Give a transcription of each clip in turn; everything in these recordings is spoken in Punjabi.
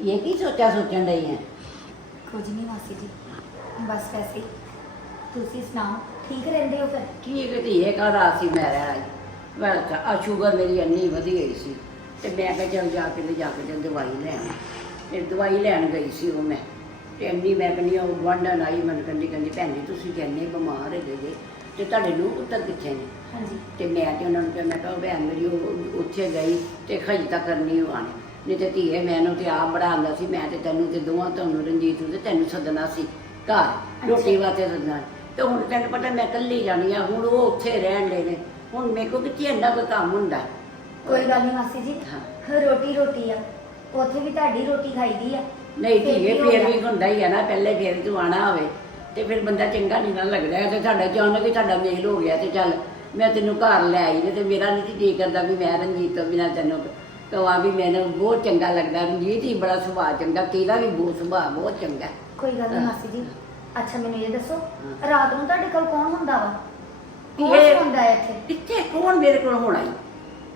ਇਹ ਕੀ ਸੋਚਿਆ ਸੋਚਣ ਡਈ ਹੈ ਕੁਝ ਨਹੀਂ ਮਾਸੀ ਜੀ ਬਸ ਵੈਸੇ ਹੀ। ਤੁਸੀਂ ਸੁਣਾਓ ਠੀਕ ਰਹਿੰਦੇ ਹੋ ਫਿਰ? ਕੀ ਧੀਏ ਕਾਹਦਾ ਸੀ ਮੈਂ ਰਹਿ ਵੈਲ ਆ ਸ਼ੂਗਰ ਮੇਰੀ ਇੰਨੀ ਵਧੀ ਗਈ ਸੀ। ਤੇ ਮੈਂ ਕਿਹਾ ਚੱਲ ਜਾ ਕੇ ਤੇ ਜਾ ਕੇ ਤੇ ਦਵਾਈ ਲੈ ਆਵਾਂ ਤੇ ਦਵਾਈ ਲੈਣ ਗਈ ਸੀ ਉਹ ਮੈਂ। ਤੇ ਇੰਨੀ ਮੈਂ ਕਹਿੰਦੀ ਉਹ ਗੁਆਂਢਣ ਆਈ ਮੈਨੂੰ ਕਹਿੰਦੀ ਕਹਿੰਦੀ ਭੈਣ ਜੀ ਤੁਸੀਂ ਕਹਿੰਦੇ ਬਿਮਾਰ ਹੈਗੇ ਜੇ ਤੇ ਤੁਹਾਡੇ ਨੂੰ ਉੱਤਰ ਕਿੱਥੇ ਨੇ? ਹਾਂਜੀ। ਤੇ ਮੈਂ ਤੇ ਉਹਨਾਂ ਨੂੰ ਕਿਹਾ ਮੈਂ ਕਿਹਾ ਉਹ ਭੈਣ ਮੇਰੀ ਉਹ ਉੱਥੇ ਗਈ ਤੇ ਖਈ ਤਾਂ ਕਰਨੀ ਉਹ ਆਣੇ ਨਹੀਂ ਤੇ ਧੀਏ ਮੈਨੂੰ ਤੇ ਆਪ ਬੜਾ ਆਉਂਦਾ ਸੀ ਮੈਂ ਤੇ ਤੈਨੂੰ ਤੇ ਦੋਵਾਂ ਤੁਹਾਨੂੰ ਰਣਜੀਤ ਨੂੰ ਤੇ ਤੈਨੂੰ ਸੱਦਣਾ ਸੀ ਘਰ ਰੋਟੀ ਵਾਸਤੇ ਸੱਦਣਾ। ਤੇ ਹੁਣ ਤੈਨੂੰ ਪਤਾ ਮੈਂ ਇਕੱਲੀ ਜਾਣੀ ਆ ਹੁਣ ਉਹ ਉੱਥੇ ਰਹਿਣ ਦੇ ਨੇ। ਹੁਣ ਮੇਰੇ ਕੋਲ ਕਿੱਥੇ ਇੰਨਾ ਕੋਈ ਕੰਮ ਹੁੰਦਾ। ਕੋਈ ਗੱਲ ਨਹੀਂ ਮਾਸੀ ਜੀ ਹਾਂ। ਰੋਟੀ ਰੋਟੀ ਆ ਉੱਥੇ ਵੀ ਤੁਹਾਡੀ ਰੋਟੀ ਖਾਈਦੀ ਆ। ਨਹੀਂ ਧੀਏ ਫੇਰ? ਵੀ ਹੁੰਦਾ ਹੀ ਆ ਨਾ ਪਹਿਲੇ ਫੇਰ ਤੂੰ ਆਣਾ ਹੋਵੇ ਤੇ ਫਿਰ ਬੰਦਾ ਚੰਗਾ ਨਹੀਂ ਨਾ ਲੱਗਦਾ। ਤੇ ਸਾਡਾ ਚਾਹੁੰਦਾ ਕਿ ਸਾਡਾ ਮੇਲ ਹੋ ਗਿਆ ਤੇ ਚੱਲ ਮੈਂ ਤੈਨੂੰ ਘਰ ਲੈ ਆਈ ਤੇ ਮੇਰਾ ਨਹੀਂ ਜੀ ਕਰਦਾ ਵੀ ਮੈਂ ਰਣਜੀਤ ਤੋਂ ਬਿਨਾਂ ਤੈਨੂੰ ਕਹਾਂ ਵੀ ਮੈਨੂੰ ਬਹੁਤ ਚੰਗਾ ਲੱਗਦਾ ਰਣਜੀਤ ਹੀ ਬੜਾ ਸੁਭਾਅ ਚੰਗਾ ਤੇਰਾ ਵੀ ਬਹੁਤ ਸੁਭਾਅ ਬਹੁਤ ਚੰਗਾ। ਕੋਈ ਗੱਲ ਨਹੀਂ। ਮਾਸੀ ਜੀ ਅੱਛਾ ਮੈਨੂੰ ਇਹ ਦੱਸੋ ਹਾਂ। ਰਾਤ ਨੂੰ ਤੁਹਾਡੇ ਕੋਲ ਕੌਣ ਹੁੰਦਾ ਵਾ? ਕੌਣ ਇਹ- ਹੁੰਦਾ ਹੈ ਇੱਥੇ? ਕਿੱਥੇ? ਕੌਣ ਮੇਰੇ ਕੋਲ ਹੋਣਾ ਹੀ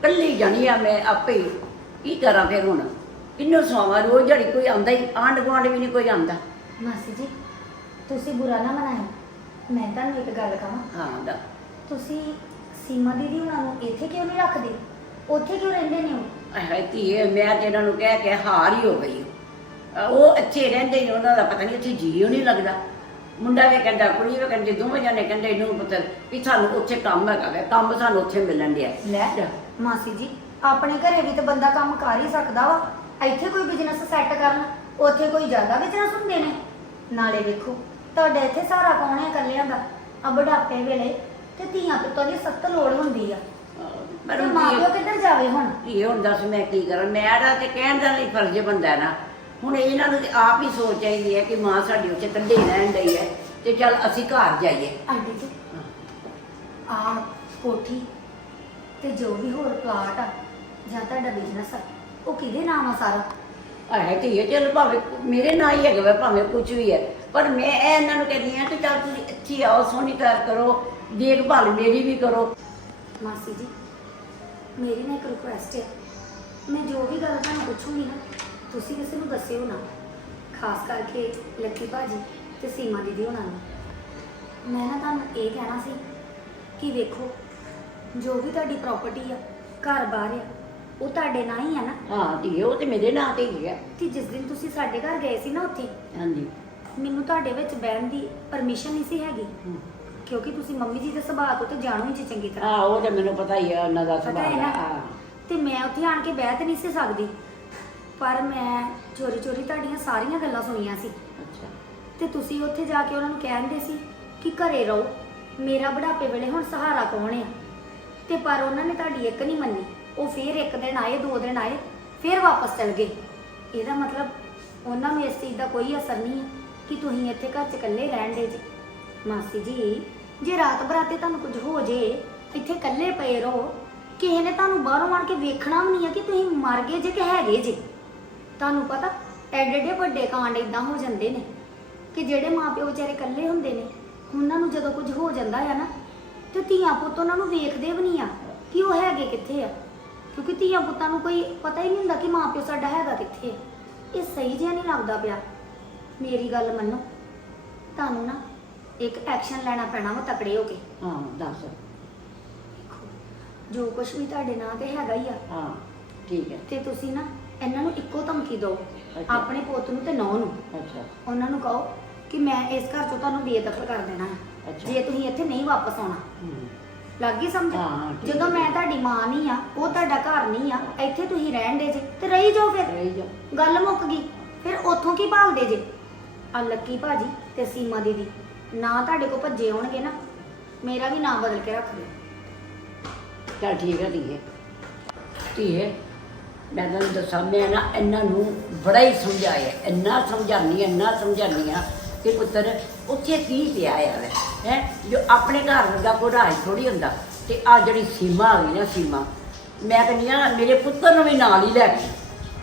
ਕੱਲੀ ਜਾਣੀ ਆ ਮੈਂ ਆਪੇ ਹੀ ਕੀ ਕਰਾਂ ਫਿਰ ਹੁਣ? ਕਿੰਨੂੰ ਸਵਾਵਾਂ ਰੋਜ਼ ਜੜੀ ਕੋਈ ਆਉਂਦਾ ਹੀ ਆਂਢ ਗੁਆਂਢ ਵੀ ਨਹੀਂ ਕੋਈ ਆਉਂਦਾ। ਮਾਸੀ ਜੀ ਤੁਸੀਂ ਬੁਰਾ ਨਾ ਮਨਾਇਓ। ਮੈਂ ਤੁਹਾਨੂੰ ਇੱਕ ਗੱਲ ਕਹਾਂ। ਹਾਂ ਦਾ ਤੁਸੀਂ ਸੀਮਾ ਦੀਦੀ ਉਹਨਾਂ ਨੂੰ ਇੱਥੇ ਕਿਉਂ ਨਹੀਂ ਰੱਖਦੇ? ਉੱਥੇ ਕਿਉਂ ਰਹਿੰਦੇ ਨੇ ਉਹ? ਹੈ ਧੀਏ, ਮੈਂ ਤੇ ਇਹਨਾਂ ਨੂੰ ਕਹਿ ਕੇ ਹਾਰ ਹੀ ਹੋ ਗਈ। ਅਹ ਉਹ ਇੱਥੇ ਰਹਿੰਦੇ ਨੇ, ਉਹਨਾਂ ਦਾ ਪਤਾ ਨਹੀਂ ਇੱਥੇ ਜੀਓ ਨਹੀਂ ਲੱਗਦਾ। ਮੁੰਡਾ ਵੀ ਕਹਿੰਦਾ, ਕੁੜੀ ਵੀ ਕਹਿੰਦੀ, ਦੋਵੇਂ ਜਾਨੇ ਕਹਿੰਦੇ, ਇਹਨੂੰ ਪੁੱਤਰ ਵੀ ਸਾਨੂੰ ਉੱਥੇ ਕੰਮ ਹੈਗਾ ਵੇ, ਕੰਮ ਸਾਨੂੰ ਉੱਥੇ ਮਿਲਣ ਡਿਆ ਲੈ ਮਾਸੀ ਜੀ, ਆਪਣੇ ਘਰੇ ਵੀ ਤਾਂ ਬੰਦਾ ਕੰਮ ਕਰ ਹੀ ਸਕਦਾ ਵਾ। ਇੱਥੇ ਕੋਈ ਬਿਜ਼ਨਸ ਸੈੱਟ ਕਰਨ, ਉੱਥੇ ਕੋਈ ਜ਼ਿਆਦਾ ਬਿਜ਼ਨਸ ਹੁੰਦੇ ਨੇ। ਨਾਲੇ ਵੇਖੋ, ਤੁਹਾਡੇ ਇੱਥੇ ਸਾਰਾ ਕੌਣ ਹੈ ਇਕੱਲਿਆਂ ਦਾ? ਆ ਬੁਢਾਪੇ ਵੇਲੇ ਤੇ ਧੀਆਂ ਪੁੱਤਾਂ ਦੀ ਸਖਤ ਲੋੜ ਹੁੰਦੀ ਆ। ਪਰ ਤੇ ਮਾਂ ਪਿਓ ਕਿੱਧਰ ਜਾਵੇ ਹੁਣ? ਧੀਏ ਹੁਣ ਦੱਸ ਮੈਂ ਕੀ ਕਰਾਂ? ਮੇਰਾ ਤੇ ਕਹਿਣ ਦਾ ਨਹੀਂ ਫਰਜ਼ ਬੰਦਾ ਨਾ। ਹੁਣ ਇਹਨਾਂ ਨੂੰ ਤੇ ਆਪ ਹੀ ਸੋਚ ਚਾਹੀਦੀ ਹੈ ਕਿ ਮਾਂ ਸਾਡੀ ਉੱਥੇ ਇਕੱਲੀ ਰਹਿਣ ਡਈ ਹੈ ਤੇ ਚੱਲ ਅਸੀਂ ਘਰ ਜਾਈਏ। ਆਂਟੀ ਜੀ ਆ ਕੋਠੀ ਤੇ ਜੋ ਵੀ ਹੋਰ ਪਲਾਟ ਆ ਜਾਂ ਤੁਹਾਡਾ ਬਿਜ਼ਨਸ ਆ ਉਹ ਕਿਹਦੇ ਨਾਮ ਆ ਸਾਰਾ? ਆਹ ਧੀਏ ਚੱਲ ਭਾਵੇਂ ਮੇਰੇ ਨਾਲ ਹੀ ਹੈਗਾ ਵਾ, ਭਾਵੇਂ ਕੁਝ ਵੀ ਹੈ। ਪਰ ਮੈਂ ਇਹ ਇਹਨਾਂ ਨੂੰ ਕਹਿੰਦੀ ਆ ਕਿ ਚੱਲ ਤੁਸੀਂ ਇੱਥੇ ਆਓ ਸੋਹਣੀ ਕਰ ਕਰੋ ਦੇਖਭਾਲ ਮੇਰੀ ਵੀ ਕਰੋ। ਮਾਸੀ ਜੀ ਮੇਰੀ ਨਾ ਇੱਕ ਰਿਕੁਐਸਟ ਹੈ। ਮੈਂ ਜੋ ਵੀ ਗੱਲ ਤੁਹਾਨੂੰ ਪੁੱਛੂੰਗੀ ਨਾ ਤੁਸੀਂ ਕਿਸੇ ਨੂੰ ਦੱਸਿਓ ਨਾ। ਖਾਸ ਕਰਕੇ ਲੱਕੀ ਭਾਜੀ ਤੇ ਸੀਮਾ ਦੀਦੀ ਉਹਨਾਂ ਨੂੰ। ਮੈਂ ਨਾ ਤੁਹਾਨੂੰ ਇਹ ਕਹਿਣਾ ਸੀ ਕਿ ਵੇਖੋ ਜੋ ਵੀ ਤੁਹਾਡੀ ਪ੍ਰਾਪਰਟੀ ਆ ਘਰ ਬਾਰ ਆ ਉਹ ਤੁਹਾਡੇ ਨਾਂ ਹੀ ਆ ਨਾ। ਹਾਂ ਧੀਏ ਉਹ ਤੇ ਮੇਰੇ ਨਾਂ ਤੇ ਹੀ ਹੈ ਤੇ ਜਿਸ ਦਿਨ ਤੁਸੀਂ ਸਾਡੇ ਘਰ ਗਏ ਸੀ ਨਾ ਉੱਥੇ ਹਾਂਜੀ। ਮੈਨੂੰ ਤੁਹਾਡੇ ਵਿੱਚ ਬਹਿਣ ਦੀ ਪਰਮਿਸ਼ਨ ਨਹੀਂ ਸੀ ਹੈਗੀ। ਕਿਉਂਕਿ ਤੁਸੀਂ ਮੰਮੀ ਜੀ ਦੇ ਸੁਭਾਅ ਤੋਂ ਤੇ ਜਾਣੋ ਹੀ ਜੀ ਚੰਗੀ ਤਰ੍ਹਾਂ। ਹਾਂ ਉਹ ਤੇ ਮੈਨੂੰ ਪਤਾ ਹੀ ਹੈ ਉਹਨਾਂ ਦਾ ਪਤਾ ਸੁਭਾਅ ਹੈ ਦਾ ਨਾ ਹਾਂ। ਤੇ ਮੈਂ ਉੱਥੇ ਆਣ ਕੇ ਬਹਿ ਤੇ ਨਹੀਂ ਸੀ ਸਕਦੀ। ਪਰ ਮੈਂ ਚੋਰੀ ਚੋਰੀ ਤੁਹਾਡੀਆਂ ਸਾਰੀਆਂ ਗੱਲਾਂ ਸੁਣੀਆਂ ਸੀ। ਅੱਛਾ। ਤੇ ਤੁਸੀਂ ਉੱਥੇ ਜਾ ਕੇ ਉਹਨਾਂ ਨੂੰ ਕਹਿੰਦੇ ਸੀ ਕਿ ਘਰੇ ਰਹੋ। ਮੇਰਾ ਬੁਢਾਪੇ ਵੇਲੇ ਹੁਣ ਸਹਾਰਾ ਕੌਣ ਹੈ ਤੇ ਪਰ ਉਹਨਾਂ ਨੇ ਤੁਹਾਡੀ ਇੱਕ ਨਹੀਂ ਮੰਨੀ। ਉਹ ਫੇਰ ਇੱਕ ਦਿਨ ਆਏ ਦੋ ਦਿਨ ਆਏ ਫੇਰ ਵਾਪਸ ਚਲ ਗਏ। ਇਹਦਾ ਮਤਲਬ ਉਹਨਾਂ ਨੂੰ ਇਸ ਚੀਜ਼ ਦਾ ਕੋਈ ਅਸਰ ਨਹੀਂ ਹੈ ਕਿ ਤੁਸੀਂ ਇੱਥੇ ਘਰ 'ਚ ਇਕੱਲੇ ਰਹਿਣ ਦੇ ਜੀ। ਮਾਸੀ ਜੀ ਜੇ ਰਾਤ ਬਰਾਤੇ ਤੁਹਾਨੂੰ ਕੁਝ ਹੋ ਜੇ, ਇੱਥੇ ਇਕੱਲੇ ਪਏ ਰਹੋ, ਕਿਸੇ ਨੇ ਤੁਹਾਨੂੰ ਬਾਹਰੋਂ ਆਣ ਕੇ ਵੇਖਣਾ ਵੀ ਨਹੀਂ ਹੈ ਕਿ ਤੁਸੀਂ ਮਰ ਗਏ ਜੇ ਕਿ ਹੈਗੇ ਜੇ। ਤੁਹਾਨੂੰ ਪਤਾ, ਐਡੇ ਐਡੇ ਵੱਡੇ ਕਾਂਡ ਇਦਾਂ ਹੋ ਜਾਂਦੇ ਨੇ ਕਿ ਜਿਹੜੇ ਮਾਪਿਓ ਵਿਚਾਰੇ ਇਕੱਲੇ ਹੁੰਦੇ ਨੇ, ਉਹਨਾਂ ਨੂੰ ਜਦੋਂ ਕੁਝ ਹੋ ਜਾਂਦਾ ਹੈ ਨਾ, ਤੇ ਧੀਆਂ ਪੁੱਤ ਉਹਨਾਂ ਨੂੰ ਵੇਖਦੇ ਵੀ ਨਹੀਂ ਆ ਕਿ ਉਹ ਹੈਗੇ ਕਿੱਥੇ ਆ। ਕਿਉਂਕਿ ਧੀਆਂ ਪੁੱਤਾਂ ਨੂੰ ਕੋਈ ਪਤਾ ਹੀ ਨਹੀਂ ਹੁੰਦਾ ਕਿ ਮਾਪਿਓ ਸਾਡਾ ਹੈਗਾ ਕਿੱਥੇ ਆ। ਇਹ ਸਹੀ ਜਿਹਾ ਨਹੀਂ ਲੱਗਦਾ ਪਿਆ। ਮੇਰੀ ਗੱਲ ਮੰਨੋ, ਤੁਹਾਨੂੰ ਨਾ ਇੱਕ ਐਕਸ਼ਨ ਲੈਣਾ ਪੈਣਾ ਵਾ ਤਕੜੇ ਹੋ ਕੇ। ਹਾਂ ਦੱਸ। ਜੋ ਕੁਝ ਵੀ ਤੁਹਾਡੇ ਨਾਂ ਤੇ ਹੈਗਾ ਹੀ ਆ। ਹਾਂ ਠੀਕ ਹੈ। ਤੇ ਤੁਸੀਂ ਨਾ ਇਹਨਾਂ ਨੂੰ ਇੱਕੋ ਧਮਕੀ ਦਿਓ ਅੱਛਾ। ਆਪਣੇ ਪੁੱਤ ਨੂੰ ਤੇ ਨੌ ਨੂੰ। ਅੱਛਾ। ਉਹਨਾਂ ਨੂੰ ਕਹੋ ਕਿ ਮੈਂ ਇਸ ਘਰ ਚੋਂ ਤੁਹਾਨੂੰ ਬੇਦਖਲ ਕਰ ਦੇਣਾ ਹੈ। ਅੱਛਾ। ਜੇ ਤੁਸੀਂ ਇੱਥੇ ਨਹੀਂ ਵਾਪਸ ਆਉਣਾ। ਹਮ। ਲੱਗ ਗਈ ਸਮਝ? ਹਾਂ, ਠੀਕ ਜਦੋਂ ਹੈ। ਮੈਂ ਤੁਹਾਡੀ ਮਾਂ ਨਹੀਂ ਆ ਉਹ ਤੁਹਾਡਾ ਘਰ ਨਹੀਂ ਆ ਇੱਥੇ ਤੁਸੀਂ ਰਹਿਣ ਦੇ ਜੇ ਤੇ ਰਹੀ ਜਾਓ ਫਿਰ। ਰਹੀ ਜਾ ਗੱਲ ਮੁੱਕ ਗਈ। ਫਿਰ ਉੱਥੋਂ ਕੀ ਭਾਲਦੇ ਜੇ? ਆ ਲੱਕੀ ਭਾਜੀ ਤੇ ਸੀਮਾ ਦੀਦੀ। ਨਾ ਤੁਹਾਡੇ ਕੋਲ ਭੱਜੇ ਹੋਣਗੇ ਨਾ ਮੇਰਾ ਵੀ ਨਾਂ ਬਦਲ ਕੇ ਰੱਖ ਦਿਓ। ਚੱਲ ਠੀਕ ਹੈ ਧੀਏ। ਧੀਏ ਮੈਂ ਤੁਹਾਨੂੰ ਦੱਸਾਂ ਮੈਂ ਨਾ ਇਹਨਾਂ ਨੂੰ ਬੜਾ ਹੀ ਸਮਝਾਇਆ ਇੰਨਾ ਸਮਝਾਉਂਦੀ ਹਾਂ, ਇੰਨਾ ਸਮਝਾਉਂਦੀ ਹਾਂ ਕਿ ਪੁੱਤਰ ਉੱਥੇ ਕੀ ਪਿਆ ਆ ਹੈ ਹੈ? ਜੋ ਆਪਣੇ ਘਰ ਵਰਗਾ ਕੋਈ ਰਾਜ ਥੋੜੀ ਹੁੰਦਾ। ਤੇ ਆ ਜਿਹੜੀ ਸੀਮਾ ਆ ਗਈ ਨਾ ਸੀਮਾ ਮੈਂ ਕਹਿੰਦੀ ਆ ਮੇਰੇ ਪੁੱਤਰ ਨੂੰ ਵੀ ਨਾਲ ਹੀ ਲੈ ਗਈ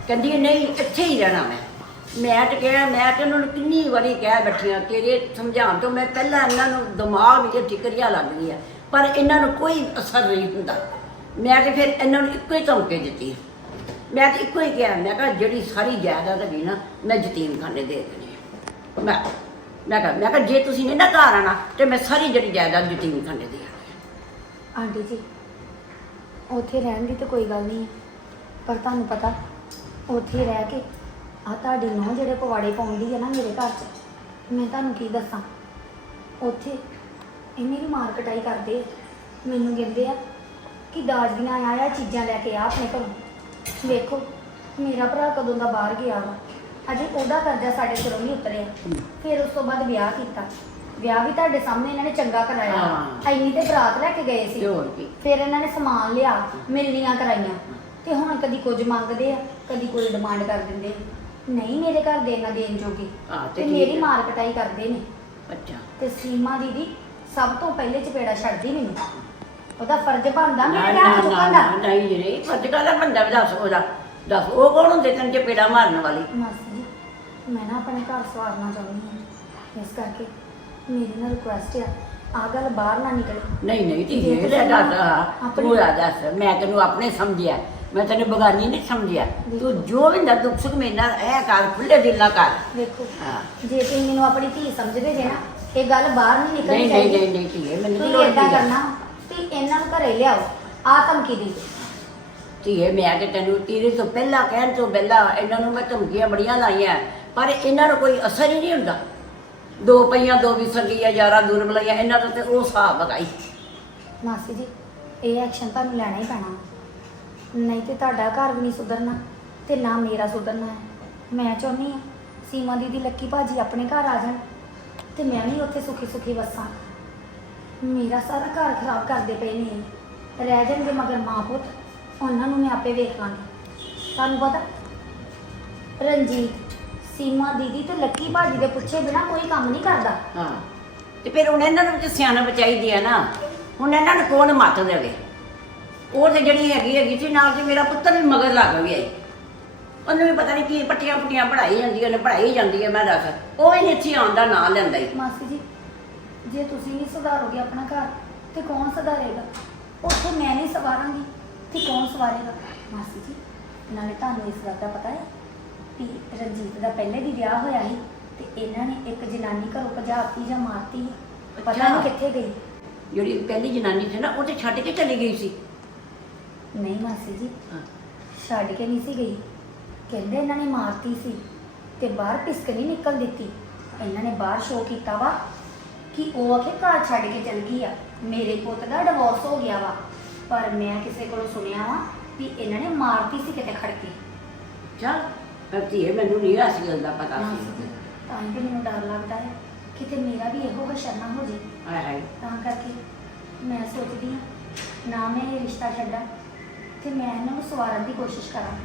ਕਹਿੰਦੀ ਨਹੀਂ ਇੱਥੇ ਹੀ ਰਹਿਣਾ ਮੈਂ। ਮੈਂ ਤੇ ਕਿਹਾ, ਮੈਂ ਤੇ ਉਹਨਾਂ ਨੂੰ ਕਿੰਨੀ ਵਾਰੀ ਕਹਿ ਬੈਠੀਆਂ ਤੇਰੇ ਸਮਝਾਉਣ ਤੋਂ ਮੈਂ ਪਹਿਲਾਂ ਇਹਨਾਂ ਨੂੰ ਦਿਮਾਗ ਵਿੱਚ ਠਿਕਰੀਆਂ ਲੱਗ ਗਈਆਂ ਪਰ ਇਹਨਾਂ ਨੂੰ ਕੋਈ ਅਸਰ ਨਹੀਂ ਹੁੰਦਾ। ਮੈਂ ਤੇ ਫਿਰ ਇਹਨਾਂ ਨੂੰ ਇੱਕੋ ਹੀ ਧਮਕੇ ਦਿੱਤੀ। ਮੈਂ ਤਾਂ ਇੱਕੋ ਹੀ ਕਿਹਾ, ਮੈਂ ਕਿਹਾ, ਜਿਹੜੀ ਸਾਰੀ ਜਾਇਦਾਦ ਹੈਗੀ ਨਾ, ਮੈਂ ਯਤੀਮ ਖਾਨੇ ਦੇ ਦੇਣੀ ਹੈ ਮੈਂ ਮੈਂ ਕਿਹਾ ਮੈਂ ਕਿਹਾ, ਜੇ ਤੁਸੀਂ ਨਹੀਂ ਨਾ ਘਰ ਆਣਾ ਤੇ ਮੈਂ ਸਾਰੀ ਜਿਹੜੀ ਜਾਇਦਾਦ ਯਤੀਮਖਾਨੇ ਦੇ ਆਂਟੀ ਜੀ, ਉੱਥੇ ਰਹਿਣ ਦੀ ਤਾਂ ਕੋਈ ਗੱਲ ਨਹੀਂ ਹੈ। ਪਰ ਤੁਹਾਨੂੰ ਪਤਾ, ਉੱਥੇ ਰਹਿ ਕੇ ਆ ਤੁਹਾਡੀ ਨੂੰਹ ਜਿਹੜੇ ਪਵਾੜੇ ਪਾਉਂਦੀ ਹੈ ਨਾ ਮੇਰੇ ਘਰ 'ਚ ਮੈਂ ਤੁਹਾਨੂੰ ਕੀ ਦੱਸਾਂ? ਉੱਥੇ ਇਹ ਮੇਰੀ ਮਾਰ ਕਟਾਈ ਕਰਦੇ ਆ। ਮੈਨੂੰ ਕਹਿੰਦੇ ਆ ਕਿ ਦਾਜ ਦੀਆਂ ਆਇਆ ਚੀਜ਼ਾਂ ਲੈ ਕੇ ਆ ਆਪਣੇ ਘਰੋਂ। ਵੇਖੋ ਮੇਰਾ ਭਰਾ ਕਦੋਂ ਦਾ ਬਾਹਰ ਗਿਆ ਵਾ। ਅਜੇ ਉਹਦਾ ਕਰਜ਼ਾ ਸਾਡੇ ਸਿਰੋਂ ਨਹੀਂ ਉਤਰਿਆ। ਫਿਰ ਉਸ ਤੋਂ ਬਾਅਦ ਵਿਆਹ ਕੀਤਾ। ਵਿਆਹ ਵੀ ਤੁਹਾਡੇ ਸਾਹਮਣੇ ਇਹਨਾਂ ਨੇ ਚੰਗਾ ਕਰਾਇਆ। ਹਾਂ। ਐਨੀ ਤੇ ਬਰਾਤ ਲੈ ਕੇ ਗਏ ਸੀ। ਤੇ ਹੋਰ ਕੀ। ਫਿਰ ਇਹਨਾਂ ਨੇ ਸਮਾਨ ਲਿਆ ਮਿਲਣੀਆਂ ਕਰਾਈਆਂ। ਤੇ ਹੁਣ ਕਦੀ ਕੁਝ ਮੰਗਦੇ ਆ ਕਦੀ ਕੋਈ ਡਿਮਾਂਡ ਕਰ ਦਿੰਦੇ ਆ। ਨਹੀਂ ਮੇਰੇ ਘਰ ਦੇ ਨਾ ਦੇਣ ਜੋਗੇ। ਹਾਂ, ਤੇ ਤੇ ਠੀਕ ਮੇਰੀ ਹੈ। ਮਾਰ ਕਟਾਈ ਕਰਦੇ ਨੇ। ਅੱਛਾ। ਤੇ ਸੀਮਾ ਦੀਦੀ ਸਭ ਤੋਂ ਪਹਿਲੇ ਚਪੇੜਾ ਛੱਡਦੀ ਮੈਨੂੰ। ਉਹਦਾ ਫਰਜ਼ ਬਣਦਾ ਨਾ ਮੇਰੇ ਨਾ ਘਰ ਨਾ ਚੁੱਕਣ ਨਾ, ਦਾ ਨਹੀਂ ਜੀ ਫਰਜ਼ ਕਾਹਦਾ ਬੰਦਾ ਵੀ ਦੱਸ ਉਹਦਾ। ਦੱਸ ਉਹ ਕੌਣ ਹੁੰਦੇ ਤੈਨੂੰ ਚਪੇੜਾ ਮਾਰਨ ਵਾਲੀ? ਮਾਸੀ ਜੀ ਮੈਂ ਨਾ ਆਪਣੇ ਘਰ ਸਵਾਰਨਾ ਚਾਹੁੰਦੀ ਹਾਂ। ਇਸ ਕਰਕੇ ਮੇਰੀ ਨਾ ਰਿਕੁਐਸਟ ਆ ਆ ਗੱਲ ਬਾਹਰ ਨਾ ਨਿਕਲੇ। ਨਹੀਂ ਨਹੀਂ ਜੇ ਧੀਏ ਤੁਸੀਂ ਲੈ ਦੱਸ ਹਾਂ, ਆਪਣੀ- ਤੂੰ ਆ ਦੱਸ ਮੈਂ ਤੈਨੂੰ ਆਪਣੇ ਸਮਝਿਆ। ਮੈਂ ਤੈਨੂੰ ਬਗਾਨੀ ਨਹੀਂ ਸਮਝਿਆ। ਤੂੰ ਜੋ ਵੀ ਨਾ ਦੁੱਖ ਸੁੱਖ ਮੇਰੇ ਨਾਲ ਇਹ ਕਰ ਖੁੱਲੇ ਦਿਲ ਨਾਲ ਕਰ। ਵੇਖੋ ਹਾਂ। ਜੇ ਤੁਸੀਂ ਮੈਨੂੰ ਆਪਣੀ ਧੀ ਸਮਝਦੇ ਜੇ ਨਾ ਇਹ ਗੱਲ ਬਾਹਰ ਨਹੀਂ ਨਿਕਲਣੀ ਨਹੀਂ ਨਹੀਂ ਚਾਹੀਦੀ। ਨਹੀਂ ਨਹੀਂ ਧੀਏ ਮੈਨੂੰ ਕੀ ਤੁਸੀਂ ਲੋੜ ਏਦਾਂ ਪਈ ਆ? ਕਰਨਾ ਤੇ ਇਹਨਾਂ ਨੂੰ ਘਰੇ ਲਿਆਓ ਆ ਧਮਕੀ ਦੀ ਧੀਏ ਮੈਂ ਤੇ ਤੈਨੂੰ ਤੇਰੇ ਤੋਂ ਪਹਿਲਾਂ ਕਹਿਣ ਤੋਂ ਪਹਿਲਾਂ ਇਹਨਾਂ ਨੂੰ ਮੈਂ ਧਮਕੀਆਂ ਬੜੀਆਂ ਲਾਈਆਂ ਪਰ ਇਹਨਾਂ ਨੂੰ ਕੋਈ ਅਸਰ ਹੀ ਨਹੀਂ ਹੁੰਦਾ। ਦੋ ਪਈਆਂ ਦੋ ਵੀ ਸੰਗੀਆਂ ਯਾਰਾਂ ਦੂਰ ਬਲਾਈਆਂ ਇਹਨਾਂ ਦਾ ਤੇ ਉਹ ਹਿਸਾਬ ਲਗਾਈ ਮਾਸੀ ਜੀ ਇਹ ਐਕਸ਼ਨ ਤੁਹਾਨੂੰ ਲੈਣਾ ਹੀ ਪੈਣਾ। ਨਹੀਂ ਤੇ ਤੁਹਾਡਾ ਘਰ ਵੀ ਨਹੀਂ ਸੁਧਰਨਾ ਤੇ ਨਾ ਮੇਰਾ ਸੁਧਰਨਾ ਹੈ। ਮੈਂ ਚਾਹੁੰਦੀ ਹਾਂ ਸੀਮਾ ਦੀਦੀ ਲੱਕੀ ਭਾਜੀ ਆਪਣੇ ਘਰ ਆ ਜਾਣ ਤੇ ਮੈਂ ਵੀ ਉੱਥੇ ਸੁਖੀ ਸੁਖੀ ਵਸਾਂ। ਮੇਰਾ ਸਾਰਾ ਘਰ ਖਰਾਬ ਕਰਦੇ ਪਏ ਨੇ ਰਹਿ ਜਾਣਗੇ ਮਗਰ ਮਾਂ ਪੁੱਤ, ਉਹਨਾਂ ਨੂੰ ਮੈਂ ਆਪੇ ਵੇਖ ਲਾਂਗੀ। ਤੁਹਾਨੂੰ ਪਤਾ, ਰਣਜੀਤ, ਸੀਮਾ ਦੀਦੀ ਤੇ ਲੱਕੀ ਭਾਜੀ ਦੇ ਪੁੱਛੇ ਬਿਨਾ ਕੋਈ ਕੰਮ ਨਹੀਂ ਕਰਦਾ। ਹਾਂ, ਤੇ ਫਿਰ ਹੁਣ ਇਹਨਾਂ ਨੂੰ ਵਿੱਚ ਸਿਆਣਪ ਚਾਹੀਦੀ ਹੈ ਨਾ। ਹੁਣ ਇਹਨਾਂ ਨੂੰ ਕੌਣ ਮੱਤ ਦੇਵੇ? ਉਹ ਤੇ ਜਿਹੜੀ ਹੈਗੀ ਹੈਗੀ ਸੀ ਨਾਲ ਤੇ ਮੇਰਾ ਪੁੱਤਰ ਵੀ ਮਗਰ ਲੱਗ ਗਿਆ ਈ। ਉਹਨੂੰ ਵੀ ਪਤਾ ਨਹੀਂ ਕੀ ਪੱਟੀਆਂ ਪੁੱਟੀਆਂ ਪੜਾਈ ਜਾਂਦੀਆਂ ਨੇ ਪੜਾਈ ਜਾਂਦੀ ਹੈ ਮੈਂ ਦੱਸ। ਉਹ ਵੀ ਨਹੀਂ ਇੱਥੇ ਆਉਣ ਦਾ ਨਾਂ ਲੈਂਦਾ ਹੀ ਮਾਸੀ ਜੀ ਜੇ ਤੁਸੀਂ ਨਹੀਂ ਸੁਧਾਰੋਗੇ ਆਪਣਾ ਘਰ ਤੇ ਕੌਣ ਸੁਧਾਰੇਗਾ? ਉੱਥੇ ਮੈਂ ਨਹੀਂ ਸਵਾਰਾਂਗੀ ਤੇ ਕੌਣ ਸਵਾਰੇਗਾ? ਮਾਸੀ ਜੀ ਨਾਲੇ ਤੁਹਾਨੂੰ ਇਸ ਗੱਲ ਦਾ ਪਤਾ ਹੈ ਕਿ ਰਣਜੀਤ ਦਾ ਪਹਿਲੇ ਵੀ ਵਿਆਹ ਹੋਇਆ ਸੀ ਤੇ ਇਹਨਾਂ ਨੇ ਇੱਕ ਜਨਾਨੀ ਘਰੋਂ ਭਜਾਤੀ ਜਾਂ ਮਾਰਤੀ ਪਤਾ ਅੱਛਾ। ਨਹੀਂ ਕਿੱਥੇ ਗਈ। ਜਿਹੜੀ ਪਹਿਲੀ ਜਨਾਨੀ ਸੀ ਨਾ ਉਹ ਤੇ ਛੱਡ ਕੇ ਚਲੀ ਗਈ ਸੀ। ਨਹੀਂ ਮਾਸੀ ਜੀ। ਹਾਂ। ਛੱਡ ਕੇ ਨਹੀਂ ਸੀ ਗਈ। ਕਹਿੰਦੇ ਇਹਨਾਂ ਨੇ ਮਾਰਤੀ ਸੀ ਤੇ ਬਾਹਰ ਪਿਸਕ ਨਹੀਂ ਨਿਕਲ ਦਿੱਤੀ। ਇਹਨਾਂ ਨੇ ਬਾਹਰ ਸ਼ੋਅ ਕੀਤਾ ਵਾ ਕਿ ਉਹ ਆਖੇ ਘਰ ਛੱਡ ਕੇ ਚਲ ਗਈ ਆ। ਮੇਰੇ ਪੁੱਤ ਦਾ ਡਿਵੋਰਸ ਹੋ ਗਿਆ ਵਾ। ਪਰ ਮੈਂ ਕਿਸੇ ਕੋਲੋਂ ਸੁਣਿਆ ਵਾ ਕਿ ਇਹਨਾਂ ਨੇ ਮਾਰਤੀ ਸੀ ਕਿਤੇ ਖੜ ਕੇ ਚੱਲ ਫਿਰ ਧੀਏ ਮੈਨੂੰ ਨਹੀਂ ਇਸ ਗੱਲ ਦਾ ਪਤਾ ਸੀ। ਤਾਂ ਤੇ ਮੈਨੂੰ ਡਰ ਲੱਗਦਾ ਹੈ ਕਿਤੇ ਮੇਰਾ ਵੀ ਇਹੋ ਹਸ਼ਰ ਨਾ ਹੋ ਜੇ ਹਾਏ ਹਾਏ। ਤਾਂ ਕਰਕੇ ਮੈਂ ਸੋਚਦੀ ਹਾਂ ਨਾ ਮੈਂ ਇਹ ਰਿਸ਼ਤਾ ਛੱਡਾਂ। ਤੇ ਮੈਂ ਇਹਨਾਂ ਨੂੰ ਸਵਾਰਨ ਦੀ ਕੋਸ਼ਿਸ਼ ਕਰਾਂ।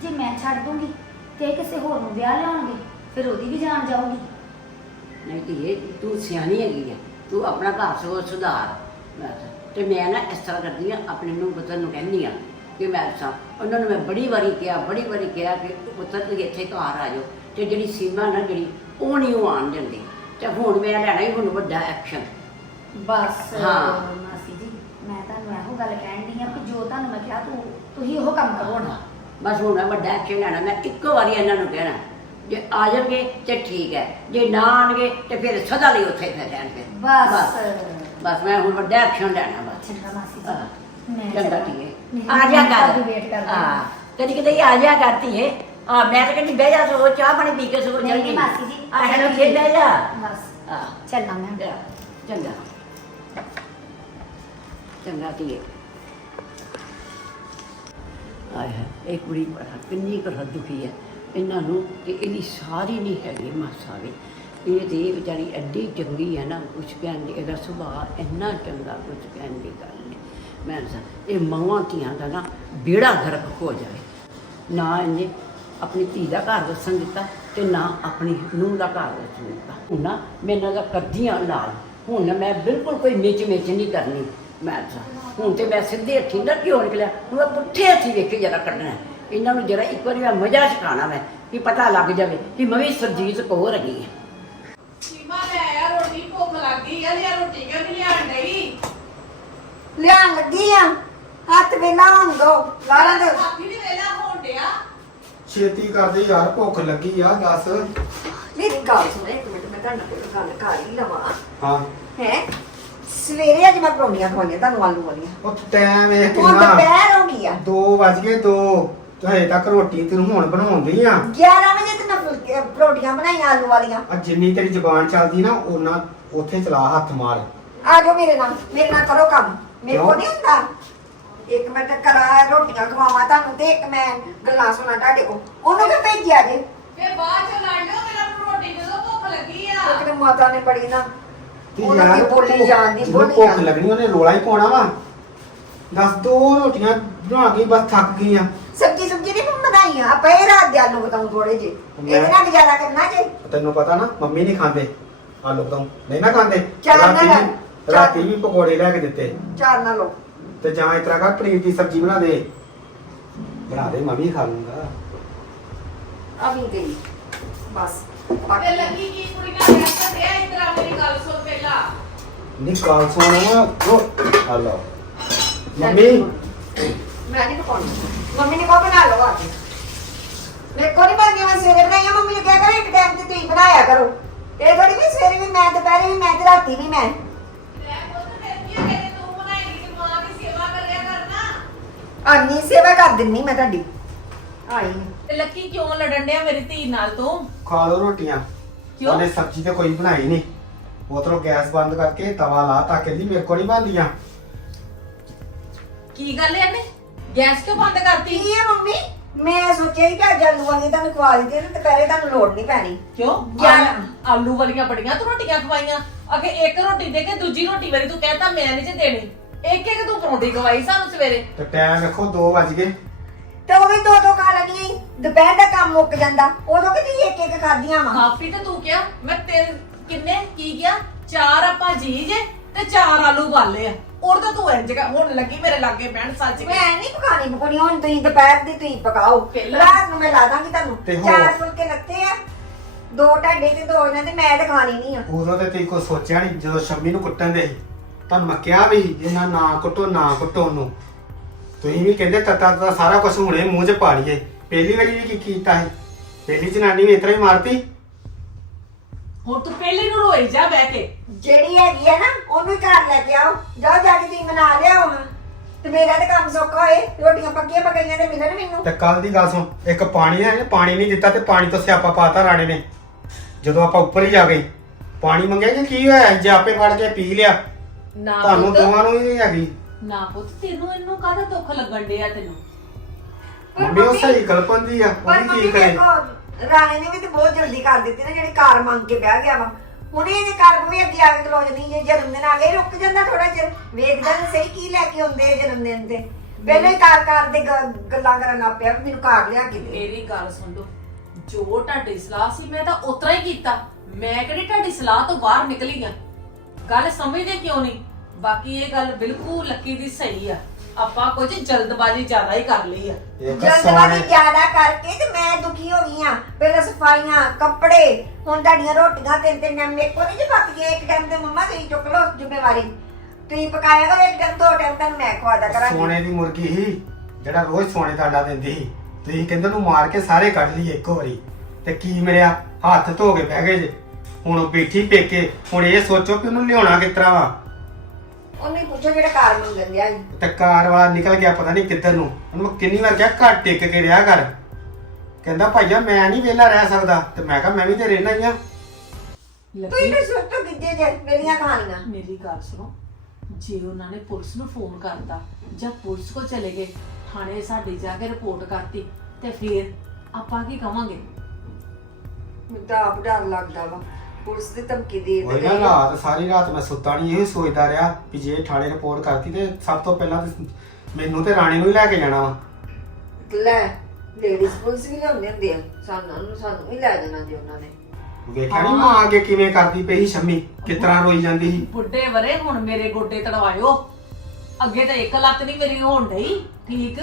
ਜੇ ਮੈਂ ਛੱਡ ਦੂੰਗੀ ਤੇ ਇਹ ਕਿਸੇ ਹੋਰ ਨੂੰ ਵਿਆਹ ਲਿਆਉਣਗੇ ਫਿਰ ਉਹਦੀ ਵੀ ਜਾਨ ਜਾਊਗੀ। ਨਹੀਂ ਧੀਏ ਤੂੰ ਸਿਆਣੀ ਹੈਗੀ ਹੈ ਤੂੰ ਆਪਣਾ ਘਰ ਸੋ ਸੁਧਾਰ। ਬਸ। ਤੇ ਮੈਂ ਨਾ ਇਸ ਤਰ੍ਹਾਂ ਕਰਦੀ ਆ ਆਪਣੇ ਨੂੰ ਪੁੱਤਰ ਨੂੰ ਕਹਿੰਦੀ ਆ ਕਿ ਮੈਂ ਸਾਂ ਉਹਨਾਂ ਨੂੰ ਮੈਂ ਬੜੀ ਵਾਰੀ ਕਿਹਾ ਬੜੀ ਵਾਰੀ ਕਿਹਾ ਕਿ ਪੁੱਤਰ ਤੂੰ ਇੱਥੇ ਘਰ ਆ ਜਾਓ ਤੇ ਜਿਹੜੀ ਸੀਮਾ ਨਾ ਜਿਹੜੀ ਉਹ ਨਹੀਂ ਉਹ ਆਣ ਦਿੰਦੀ। ਤੇ ਹੁਣ ਮੈਂ ਲੈਣਾ ਹੀ ਹੁਣ ਵੱਡਾ ਐਕਸ਼ਨ ਬਸ ਹਾਂ। ਮਾਸੀ ਜੀ ਮੈਂ ਤੁਹਾਨੂੰ ਇਹੋ ਗੱਲ ਕਹਿਣ ਆ ਤੁਹਾਨੂੰ ਮੈਂ ਕਿਹਾ ਤੂੰ ਤੁਸੀਂ ਉਹ ਕੰਮ ਕਰੋ ਨਾ। ਬਸ ਹੁਣ ਮੈਂ ਵੱਡਾ ਐਕਸ਼ਨ ਲੈਣਾ ਮੈਂ ਇੱਕੋ ਵਾਰੀ ਇਹਨਾਂ ਨੂੰ ਕਹਿਣਾ ਜੇ ਆ ਜਾਣਗੇ ਤੇ ਠੀਕ ਹੈ ਜੇ ਨਾ ਆਣਗੇ ਤੇ ਫਿਰ ਸਦਾ ਲਈ ਉੱਥੇ ਫਿਰ ਰਹਿਣਗੇ। ਬਸ। ਬਸ ਮੈਂ ਹੁਣ ਵੱਡਾ ਐਕਸ਼ਨ ਲੈਣਾ ਬਸ। ਚੰਗਾ ਮਾਸੀ ਹਾਂ। ਜੀ ਮੈਂ ਚੰਗਾ ਆ ਜਾ ਕਰ। ਵੇਟ ਕਰਦੇ ਹਾਂ। ਕਦੀ ਕਦੀ ਆ ਜਾ ਕਰਤੀ ਹੈ ਆ ਮੈਂ ਤਾਂ ਕਹਿੰਦੀ ਬਹਿ ਜਾ ਸੋ ਚਾਹ ਪਾਣੀ ਪੀ ਕੇ ਸੋ ਜਲਦੀ ਮਾਸੀ ਜੀ, ਆ ਹੈਲੋ ਜੇ ਬਹਿ ਜਾ। ਬਸ। ਆ ਚੱਲਾਂ ਮੈਂ। ਚੰਗਾ। ਚੰਗਾ ਧੀਏ। ਆਏ ਹੈ, ਇਹ ਕੁੜੀ ਬੜਾ ਕਿੰਨੀ ਕੁ ਦੁਖੀ ਹੈ। ਇਹਨਾਂ ਨੂੰ ਕਿ ਇਹਦੀ ਸਾਰੀ ਨਹੀਂ ਹੈਗੀ ਮਾਸਾ ਵੀ। ਇਹ ਤੇ ਵਿਚਾਰੀ ਐਡੀ ਚੰਗੀ ਹੈ ਨਾ, ਕੁਛ ਕਹਿਣ ਦੀ, ਇਹਦਾ ਸੁਭਾਅ ਇੰਨਾ ਚੰਗਾ, ਕੁਛ ਕਹਿਣ ਦੀ ਗੱਲ ਨਹੀਂ। ਮੈਂ ਦੱਸਾਂ, ਇਹ ਮਾਵਾਂ ਧੀਆਂ ਦਾ ਨਾ ਬੇੜਾ ਗਰਕ ਹੋ ਜਾਵੇ। ਨਾ ਇਹਨੇ ਆਪਣੀ ਧੀ ਦਾ ਘਰ ਦੱਸਣ ਦਿੱਤਾ ਤੇ ਨਾ ਆਪਣੀ ਨੂੰਹ ਦਾ ਘਰ ਦੱਸਣ ਦਿੱਤਾ। ਹੁਣ ਨਾ ਮੈਂ ਇਹਨਾਂ ਦਾ ਕਰਦੀਆਂ ਨਾਲ ਹੁਣ ਮੈਂ ਬਿਲਕੁਲ ਕੋਈ ਮਿਚ ਮਿਚ ਨਹੀਂ ਕਰਨੀ। ਮੈਂ ਦੱਸਾਂ ਹੁਣ ਤੇ ਮੈਂ ਸਿੱਧੇ ਹੱਥੀਂ ਨਾ ਕਿਉਂ ਨਿਕਲਿਆ ਹੁਣ ਮੈਂ ਪੁੱਠੇ ਹੱਥੀਂ ਵੇਖ ਕੇ ਜਰਾ ਕੱਢਣਾ। ਇਹਨਾਂ ਨੂੰ ਜਰਾ ਇੱਕ ਵਾਰੀ ਮੈਂ ਮਜ਼ਾ ਛਕਾਣਾ ਮੈਂ ਕਿ ਪਤਾ ਲੱਗ ਜਾਵੇ ਕਿ ਮੈਂ ਵੀ ਸਰਜੀਤ ਕੌਰ ਹੈਗੀ ਹਾਂ। ਸੀਮਾ ਲੈ ਆ ਰੋਟੀ ਭੁੱਖ ਲੱਗੀ ਆ ਲਿਆ ਰੋਟੀ ਕਿਉਂ ਨਹੀਂ ਲਿਆਣ ਡਈ? ਲਿਆਉਣ ਲੱਗੀ ਆ ਹੱਥ ਵੇਲਾ ਹੋਣ ਦੋ ਲਾਰਾਂ ਦੇ। ਹਾਥੀ ਨਹੀਂ ਵੇਲਾ ਹੋਣ ਡਿਆ। ਛੇਤੀ ਕਰਦੇ ਯਾਰ ਭੁੱਖ ਲੱਗੀ ਆ ਦੱਸ। ਮੇਰੀ ਗੱਲ ਸੁਣ ਇੱਕ ਮਿੰਟ ਮੈਂ ਤੁਹਾਡੇ ਨਾਲ ਕੋਈ ਗੱਲ ਕਰ ਹੀ ਲਵਾਂ। ਹਾਂ। ਹੈ? ਸਵੇਰੇ ਅੱਜ ਮੈਂ ਪਰੌਂਠੀਆਂ ਖਵਾਈਆਂ ਤੁਹਾਨੂੰ ਆਲੂ ਵਾਲੀਆਂ। ਉਹ ਟਾਈਮ ਇਹ ਹੁਣ ਕਿੰਨਾ ਦੁਪਹਿਰ ਹੋ ਗਈ ਆ। 2 ਵਜ ਗਏ 2 ਹਜੇ ਤੱਕ ਰੋਟੀ ਤੈਨੂੰ ਹੁਣ ਬਣਾਉਂਦੀ ਆ। 11 ਵਜੇ ਤੇ ਮੈਂ ਫੁਲਕੇ- ਪਰੌਂਠੀਆਂ ਬਣਾਈਆਂ ਆਲੂ ਵਾਲੀਆਂ। ਆ ਜਿੰਨੀ ਤੇਰੀ ਜ਼ਬਾਨ ਚੱਲਦੀ ਨਾ ਉਹਨਾਂ ਉੱਥੇ ਚਲਾ ਹੱਥ ਮਾਰ। ਆ ਜਾਓ ਮੇਰੇ ਨਾਲ ਮੇਰੇ ਨਾਲ ਕਰੋ ਕੰਮ। ਮੇਰੇ ਕੋਲ ਕਿਉਂ? ਨਹੀਂ ਹੁੰਦਾ। ਇੱਕ ਮੈਂ ਤਾਂ ਕਰਾ ਰੋਟੀਆਂ ਖਵਾਵਾਂ ਤੁਹਾਨੂੰ ਤੇ ਇੱਕ ਮੈਂ ਗੱਲਾਂ ਸੁਣਾ ਤੁਹਾਡੇ ਕੋਲ। ਉਹਨੂੰ ਵੀ ਭੇਜਿਆ ਜੇ? ਫੇ ਬਾਅਦ ਚ ਲੜ ਲਿਓ ਮੇਰਾ ਰੋਟੀ ਜਦੋਂ ਭੁੱਖ ਲੱਗੀ ਆ। ਇੱਕ ਮਾਤਾ ਨੇ ਬੜੀ ਨਾ ਤੇ ਉਹਨਾਂ ਯਾਰ ਦੀ ਬੋਲੀ ਜਾਂਦੀ ਜਿਹਨੂੰ ਬੋਲੀ ਭੁੱਖ ਜਾਂਦੀ ਲੱਗਣੀ ਉਹਨੇ ਰੋਲਾ ਹੀ ਪਾਉਣਾ ਵਾ। ਦੱਸ ਦੋ ਰੋਟੀਆਂ ਬਣਾ ਕੇ ਬਸ ਥੱਕ ਗਈਆਂ ਸਬਜੀ ਸੁਬਜੀ ਨਹੀਂ ਬਣਾਈਆਂ ਪਏ ਰਾਤ ਦੇ ਆਲੂ ਬਤਾਉਂ ਥੋੜੇ ਜੇ ਮੈਂ- ਇਹਦੇ ਨਾਲ ਗੁਜ਼ਾਰਾ ਕਰਨਾ ਜੇ। ਤੈਨੂੰ ਪਤਾ ਨਾ ਮੰਮੀ ਨਹੀਂ ਖਾਂਦੇ ਆਲੂ ਬਤਾਉ ਨਹੀਂ ਨਾ ਖਾਂਦੇ। ਚੱਲ ਰਾਤੀ ਨਾ, ਵੀ। ਰਾਤੀ ਵੀ ਪਕੌੜੇ ਲੈ ਕੇ ਦਿੱਤੇ। ਚਾਰ ਨਾ ਲਓ। ਤੇ ਜਾਂ ਇਸ ਤਰ੍ਹਾਂ ਕਰ ਪਨੀਰ ਦੀ ਸਬਜ਼ੀ ਬਣਾ ਦੇ। ਬਣਾ ਦੇ ਮੈਂ ਵੀ ਖਾ ਲੂੰਗਾ। ਆ ਵੀ ਗਈ। ਬਸ। ਤੇ ਲੱਗੀ ਕੀ ਕੁੜੀਆਂ ਕਹਿ ਤੇ ਇਧਰ ਆ ਮੇਰੀ ਗੱਲ ਸੁਣ ਪਹਿਲਾਂ। ਨਹੀਂ ਕਾਲ ਸੋਣਾ ਉਹ ਹਲੋ। ਮੰਮੀ। ਮੈਂ ਨਹੀਂ ਪਕਾਉਣੀ। ਮੰਮੀ ਨੇ ਕੋ ਬਣਾ ਲਓ ਆ ਕੇ ਮੇਰੇ ਕੋਲ ਨਹੀਂ ਬਣਦੀਆਂ ਮੈਂ ਸਵੇਰੇ ਬਣਾਈਆਂ। ਮੰਮੀ ਨੇ ਕਿਹਾ ਕਰੋ ਇੱਕ ਟਾਈਮ ਤੇ ਤੁਸੀਂ ਬਣਾਇਆ ਕਰੋ। ਇਹ ਥੋੜੀ ਵੀ ਸਵੇਰੇ ਵੀ ਮੈਂ ਦੁਪਹਿਰੇ ਵੀ ਮੈਂ ਤੇ ਰਾਤੀ ਵੀ ਮੈਂ। ਲੈ ਪੁੱਤ ਫਿਰ ਕੀ ਆ ਕਹਿੰਦੇ ਤੂੰ ਬਣਾਏਗੀ ਤੇ ਮਾਂ ਦੀ ਸੇਵਾ ਕਰਿਆ ਕਰਨਾ ਆਨੀ ਸੇਵਾ ਕਰ ਦਿੰਨੀ ਮੈਂ ਤੁਹਾਡੀ। ਆਈ। ਤੇ ਲੱਕੀ ਕਿਉਂ ਲੜਨ ਡਿਆ ਮੇਰੀ ਧੀ ਨਾਲ ਤੂੰ? ਖਾ ਲਓ ਰੋਟੀਆਂ। ਕਿਉਂ? ਉਹਨੇ ਸਬਜ਼ੀ ਤੇ ਕੋਈ ਬਣਾਈ ਨਹੀਂ ਉਧਰੋਂ ਗੈਸ ਬੰਦ ਕਰਕੇ ਤਵਾ ਲਾ ਤਾ ਕਹਿੰਦੀ ਮੇਰੇ ਕੋਲ ਨਹੀਂ ਬਣਦੀਆਂ। ਕੀ ਗੱਲ ਐ ਨੇ ਗੈਸ ਕਿਉਂ ਬੰਦ ਕਰਤੀ? ਕੀ ਹੈ ਮੰਮੀ? ਮੈਂ ਸੋਚਿਆ ਸੀ ਕਿ ਅੱਜ ਆਲੂ ਵਾਲੀ ਤੁਹਾਨੂੰ ਖਵਾ ਦਿੱਤੀ ਤੇ ਦੁਪਹਿਰੇ ਤੁਹਾਨੂੰ ਲੋੜ ਨਹੀਂ ਪੈਣੀ। ਕਿਉਂ। ਆਲੂ- ਆਲੂ ਵਾਲੀਆਂ ਬੜੀਆਂ ਤੂੰ ਰੋਟੀਆਂ ਖਵਾਈਆਂ। ਅਗੇ ਇੱਕ ਰੋਟੀ ਦੇ ਕੇ ਦੂਜੀ ਰੋਟੀ ਵਾਰੀ ਤੂੰ ਕਹਿੰਦਾ ਮੈਂ ਨਹੀਂ ਜੇ ਦੇਣੀ। ਇੱਕ ਇੱਕ ਤੂੰ ਪਰੌਂਠੀ ਖਵਾਈ ਸਾਨੂੰ ਸਵੇਰੇ। ਤੇ ਟਾਈਮ ਵੇਖੋ 2 ਵਜ ਗਏ। ਤੇ ਉਹ ਵੀ ਦੋ ਦੋ ਖਾ ਲੈਣੀਆਂ ਸੀ। ਦੁਪਹਿਰ ਦਾ ਕੰਮ ਮੁੱਕ ਜਾਂਦਾ। ਉਦੋਂ ਕਿ ਤੁਸੀਂ ਇੱਕ ਇੱਕ ਖਾਧੀਆਂ ਵਾ। ਕਾਫੀ ਤੇ ਤੂੰ ਕਿਹਾ ਮੈਂ ਤੇਰੇ ਕਿੰਨੇ ਕੀ ਕਿਹਾ? ਚਾਰ ਆਪਾਂ ਜੀ ਜੇ ਤੇ ਚਾਰ ਆਲੂ ਬਾਲੇ ਆ। ਔਰ ਤਾਂ ਤੂੰ ਇੰਜ ਕਰ ਹੁਣ ਲੱਗੀ ਮੇਰੇ ਲਾਗੇ ਬਹਿਣ ਸੱਜ ਕੇ। ਮੈਂ ਨਹੀਂ ਪਕਾਣੀ ਪਕਾਉਣੀ। ਹੁਣ ਤੁਸੀਂ ਦੁਪਹਿਰ ਦੀ ਤੁਸੀਂ ਪਕਾਓ। ਪਹਿਲਾਂ- ਰਾਤ ਨੂੰ ਮੈਂ ਲਾ ਦਾਂਗੀ ਤੁਹਾਨੂੰ। ਹੋਰ? ਚਾਰ ਫੁਲਕੇ ਲੱਤੇ ਆ ਦੋ ਢਾਡੇ ਤੇ ਦੋ ਇਹਨਾਂ ਤੇ ਮੈਂ ਤਾਂ ਖਾਣੀ ਨਹੀਂ ਆ। ਉਦੋਂ ਤੇ ਤੁਸੀਂ ਕੋਈ ਸੋਚਿਆ ਨਹੀਂ ਜਦੋਂ ਸ਼ੰਮੀ ਨੂੰ ਕੁੱਟਣ ਦੇ ਸੀ। ਤੁਹਾਨੂੰ ਮੈਂ ਕਿਹਾ ਵੀ ਇਹਨਾਂ ਨਾ ਕੁੱਟੋ ਨਾ ਕੁੱਟੋ ਉਹਨੂੰ। ਤੁਸੀਂ ਵੀ ਕਹਿੰਦੇ ਤਤਾ ਤਤਾ ਸਾਰਾ ਕੁਝ ਹੁਣੇ ਮੂੰਹ 'ਚ ਪਾ ਲਈਏ। ਪਹਿਲੀ ਵਾਰੀ ਵੀ ਕੀ ਕੀਤਾ ਸੀ? ਪਹਿਲੀ ਜਨਾਨੀ ਵੀ ਇਤਰਾ ਹੀ ਮਾਰਤੀ? ਹੁਣ ਤੂੰ ਪਹਿਲੇ ਨੂੰ ਰੋਈ ਜਾ ਬਹਿ ਕੇ। ਜਿਹੜੀ ਹੈਗੀ ਆ ਨਾ ਉਹਨੂੰ ਹੀ ਘਰ ਲੈ ਕੇ ਆਓ। ਜਾਓ ਜਾ ਕੇ ਤੁਸੀਂ ਬਣਾ ਲਿਆਓ ਹਾਂ ਤੇ ਮੇਰਾ ਤਾਂ ਕੰਮ ਸੌਖਾ ਹੋਏ ਰੋਟੀਆਂ ਪੱਕੀਆਂ ਪਕਾਈਆਂ ਤੇ ਮਿਲਣ ਮੈਨੂੰ। ਤੇ ਕੱਲ ਦੀ ਗੱਲ ਸੁਣ ਇੱਕ ਪਾਣੀ ਹੈ ਪਾਣੀ ਨਹੀਂ ਦਿੱਤਾ ਤੇ ਪਾਣੀ ਤੋਂ ਸਿਆਪਾ ਪਾਤਾ ਰਾਣੇ ਨੇ। ਜਦੋਂ ਆਪਾਂ ਉੱਪਰ ਹੀ ਜਾ ਗਏ ਪਾਣੀ ਮੰਗਿਆ ਕਿ ਕੀ ਹੋਇਆ? ਜੇ ਆਪੇ ਫੜ ਕੇ ਪੀ ਲਿਆ। ਨਾ ਤੁਹਾਨੂੰ ਪੁੱਤ। ਦੋਵਾਂ ਨੂੰ ਹੀ ਨਹੀਂ ਹੈਗੀ। ਨਾ ਪੁੱਤ ਤੈਨੂੰ ਇਹਨੂੰ ਕਾਹਦਾ ਦੁੱਖ ਲੱਗਣ ਡਿਆ ਤੈਨੂੰ? ਮੰਮੀ ਉਹ ਸਹੀ ਕਲਪਨ ਆ ਉਹ ਪਰ ਮੰਮੀ ਕੀ ਕਰੇ ਦੇਖੋ ਰਾਣੇ ਨੇ ਵੀ ਤੇ ਬਹੁਤ ਜਲਦੀ ਕਰ ਦਿੱਤੀ ਨਾ ਜਿਹੜੀ ਕਾਰ ਮੰਗ ਕੇ ਬਹਿ ਗਿਆ ਵਾ। ਹੁਣੇ ਇਹਦੇ ਕਾਰ ਵੀ ਅੱਗੇ ਆ ਕੇ ਖਲੋ ਜਾਂਦੀ ਜੇ ਜਨਮ ਦਿਨ ਆ ਗਏ ਰੁਕ ਜਾਂਦਾ ਥੋੜਾ ਚਿਰ। ਵੇਖਦਾ ਤਾਂ ਸਹੀ ਕੀ ਲੈ ਕੇ ਆਉਂਦੇ ਜਨਮ ਦਿਨ ਤੇ। ਪਹਿਲੇ ਕਾਰ ਕਾਰ ਦੇ ਗ- ਗੱਲਾਂ ਕਰਨ ਲੱਗ ਪਿਆ ਵੀ ਮੈਨੂੰ ਕਾਰ ਲਿਆ ਕੇ ਦੇ। ਮੇਰੀ ਗੱਲ ਸੁਣ ਲਓ ਜੋ ਤੁਹਾਡੀ ਸਲਾਹ ਸੀ ਮੈਂ ਤਾਂ ਉਤਰਾ ਹੀ ਕੀਤਾ। ਮੈਂ ਕਿਹੜੀ ਤੁਹਾਡੀ ਸਲਾਹ ਤੋਂ ਬਾਹਰ ਨਿਕਲੀ ਆ? ਗੱਲ ਸਮਝਦੇ ਕਿਉਂ ਨਹੀਂ? ਬਾਕੀ ਇਹ ਗੱਲ ਬਿਲਕੁਲ ਲੱਕੀ ਦੀ ਸਹੀ ਆ। ਆਪਾਂ ਕੁਝ ਜਲਦਬਾਜ਼ੀ ਜ਼ਿਆਦਾ ਹੀ ਕਰ ਲਈ ਆ। ਜਲਦਬਾਜ਼ੀ ਸੋਨੇ ਜ਼ਿਆਦਾ ਕਰਕੇ ਤੇ ਮੈਂ ਦੁਖੀ ਹੋ ਗਈ ਆ। ਪਹਿਲਾਂ ਸਫਾਈਆਂ ਕੱਪੜੇ ਹੁਣ ਤੁਹਾਡੀਆਂ ਰੋਟੀਆਂ ਤਿੰਨ ਤਿੰਨ ਟਾਈਮ ਮੇਰੇ ਕੋਲ ਨਹੀਂ ਜੇ ਪੱਕ ਗਏ ਇੱਕ ਟਾਈਮ ਤੇ ਮੰਮਾ ਤੁਸੀਂ ਚੁੱਕ ਲਓ ਜ਼ਿੰਮੇਵਾਰੀ। ਤੁਸੀਂ ਪਕਾਇਆ ਕਰੋ ਇੱਕ ਟਾਈਮ ਦੋ ਟਾਈਮ ਤੁਹਾਨੂੰ ਮੈਂ ਖਵਾਦਾ ਕਰਾਂਗੀ। ਸੋਨੇ ਦੀ ਮੁਰਗੀ ਹੀ ਜਿਹੜਾ ਰੋਜ਼ ਸੋਨੇ ਦਾ ਅੰਡਾ ਦਿੰਦੀ ਸੀ। ਤੁਸੀਂ ਕਹਿੰਦੇ ਨੂੰ ਮਾਰ ਕੇ ਸਾਰੇ ਕੱਢ ਲਈਏ ਇੱਕੋ ਵਾਰੀ। ਤੇ ਕੀ ਮਿਲਿਆ ਹੱਥ ਧੋ ਕੇ ਬਹਿ ਗਏ ਜੇ। ਹੁਣ ਉਹ ਬੈਠੀ ਪੇਕੇ ਹੁਣ ਇਹ ਸੋਚੋ ਕਿ ਉਹਨੂੰ ਲਿਆਉਣਾ ਕਿਸ ਤਰ੍ਹਾਂ ਵਾ? ਉਹਨੇ ਪੁੱਛੋ ਜਿਹੜਾ ਕਾਰ ਮੰਗਣ ਦਿਆ ਸੀ। ਤੇ ਕਾਰਵਾਰ ਨਿਕਲ ਗਿਆ ਪਤਾ ਨਹੀਂ ਕਿੱਧਰ ਨੂੰ। ਉਹਨੂੰ ਮੈਂ ਕਿੰਨੀ ਵਾਰ ਕਿਹਾ ਘਰ ਟਿਕ ਕੇ ਰਿਹਾ ਕਰ। ਕਹਿੰਦਾ ਭਾਈਆ ਮੈਂ ਨਹੀਂ ਵਿਹਲਾ ਰਹਿ ਸਕਦਾ। ਤੇ ਮੈਂ ਕਿਹਾ ਮੈਂ ਵੀ ਤੇ ਰਹਿਣਾ ਹੀ ਆ। ਤੁਸੀਂ ਲੱਕੀ ਤਾਂ ਸੁੱਟੋ ਕਿੱਦੇ ਜੇ ਮੇਰੀਆਂ ਕਹਾਣੀਆਂ। ਮੇਰੀ ਗੱਲ ਸੁਣੋ ਜੇ ਉਹਨਾਂ ਨੇ ਪੁਲਿਸ ਨੂੰ ਫੋਨ ਕਰਤਾ ਜਾਂ ਪੁਲਿਸ ਕੋ ਚਲੇ ਗਏ ਥਾਣੇ ਸਾਡੀ ਜਾ ਕੇ ਰਿਪੋਰਟ ਕਰਤੀ ਤੇ ਫਿਰ ਆਪਾਂ ਕੀ ਕਵਾਂਗੇ? ਮੈਨੂੰ ਤਾਂ ਆਪ ਡਰ ਲੱਗਦਾ ਵਾ। ਪੁਲਿਸ ਦੀ ਧਮਕੀ ਦੇ ਉਹੀ ਨਾ ਰਾਤ ਸਾਰੀ ਰਾਤ ਮੈਂ ਸੁੱਤਾ ਨਹੀਂ ਇਹ ਸੋਚਦਾ ਰਿਹਾ ਕਿ ਜੇ ਥਾਣੇ ਰਿਪੋਰਟ ਕਰਤੀ ਤੇ ਸਭ ਤੋਂ ਪਹਿਲਾਂ ਤੇ ਮੈਨੂੰ ਤੇ ਰਾਣੀ ਨੂੰ ਹੀ ਲੈ ਕੇ ਜਾਣਾ ਵਾ। ਲੈ ਲੇਡੀਜ਼ ਪੁਲਿਸ ਵੀ ਲਿਆਉਂਦੇ ਹੁੰਦੇ ਆ। ਸਾਨੂੰ ਨੂੰ ਸਾਨੂੰ ਵੀ ਲੈ ਜਾਣਾ ਜੇ ਉਹਨਾਂ ਨੇ। ਵੇਖਿਆ ਨਹੀਂ ਮਾਂ ਅੱਗੇ ਕਿਵੇਂ ਕਰਦੀ ਪਈ ਸੀ ਸ਼ੰਮੀ? ਕਿਸ ਤਰ੍ਹਾਂ ਰੋਈ ਜਾਂਦੀ ਸੀ? ਬੁੱਢੇ ਵਰੇ ਹੁਣ ਮੇਰੇ ਗੋਡੇ ਤੜਵਾਇਓ। ਅੱਗੇ ਤਾਂ ਇੱਕ ਲੱਤ ਨਹੀਂ ਮੇਰੀ ਹੋਣ ਡਈ ਠੀਕ?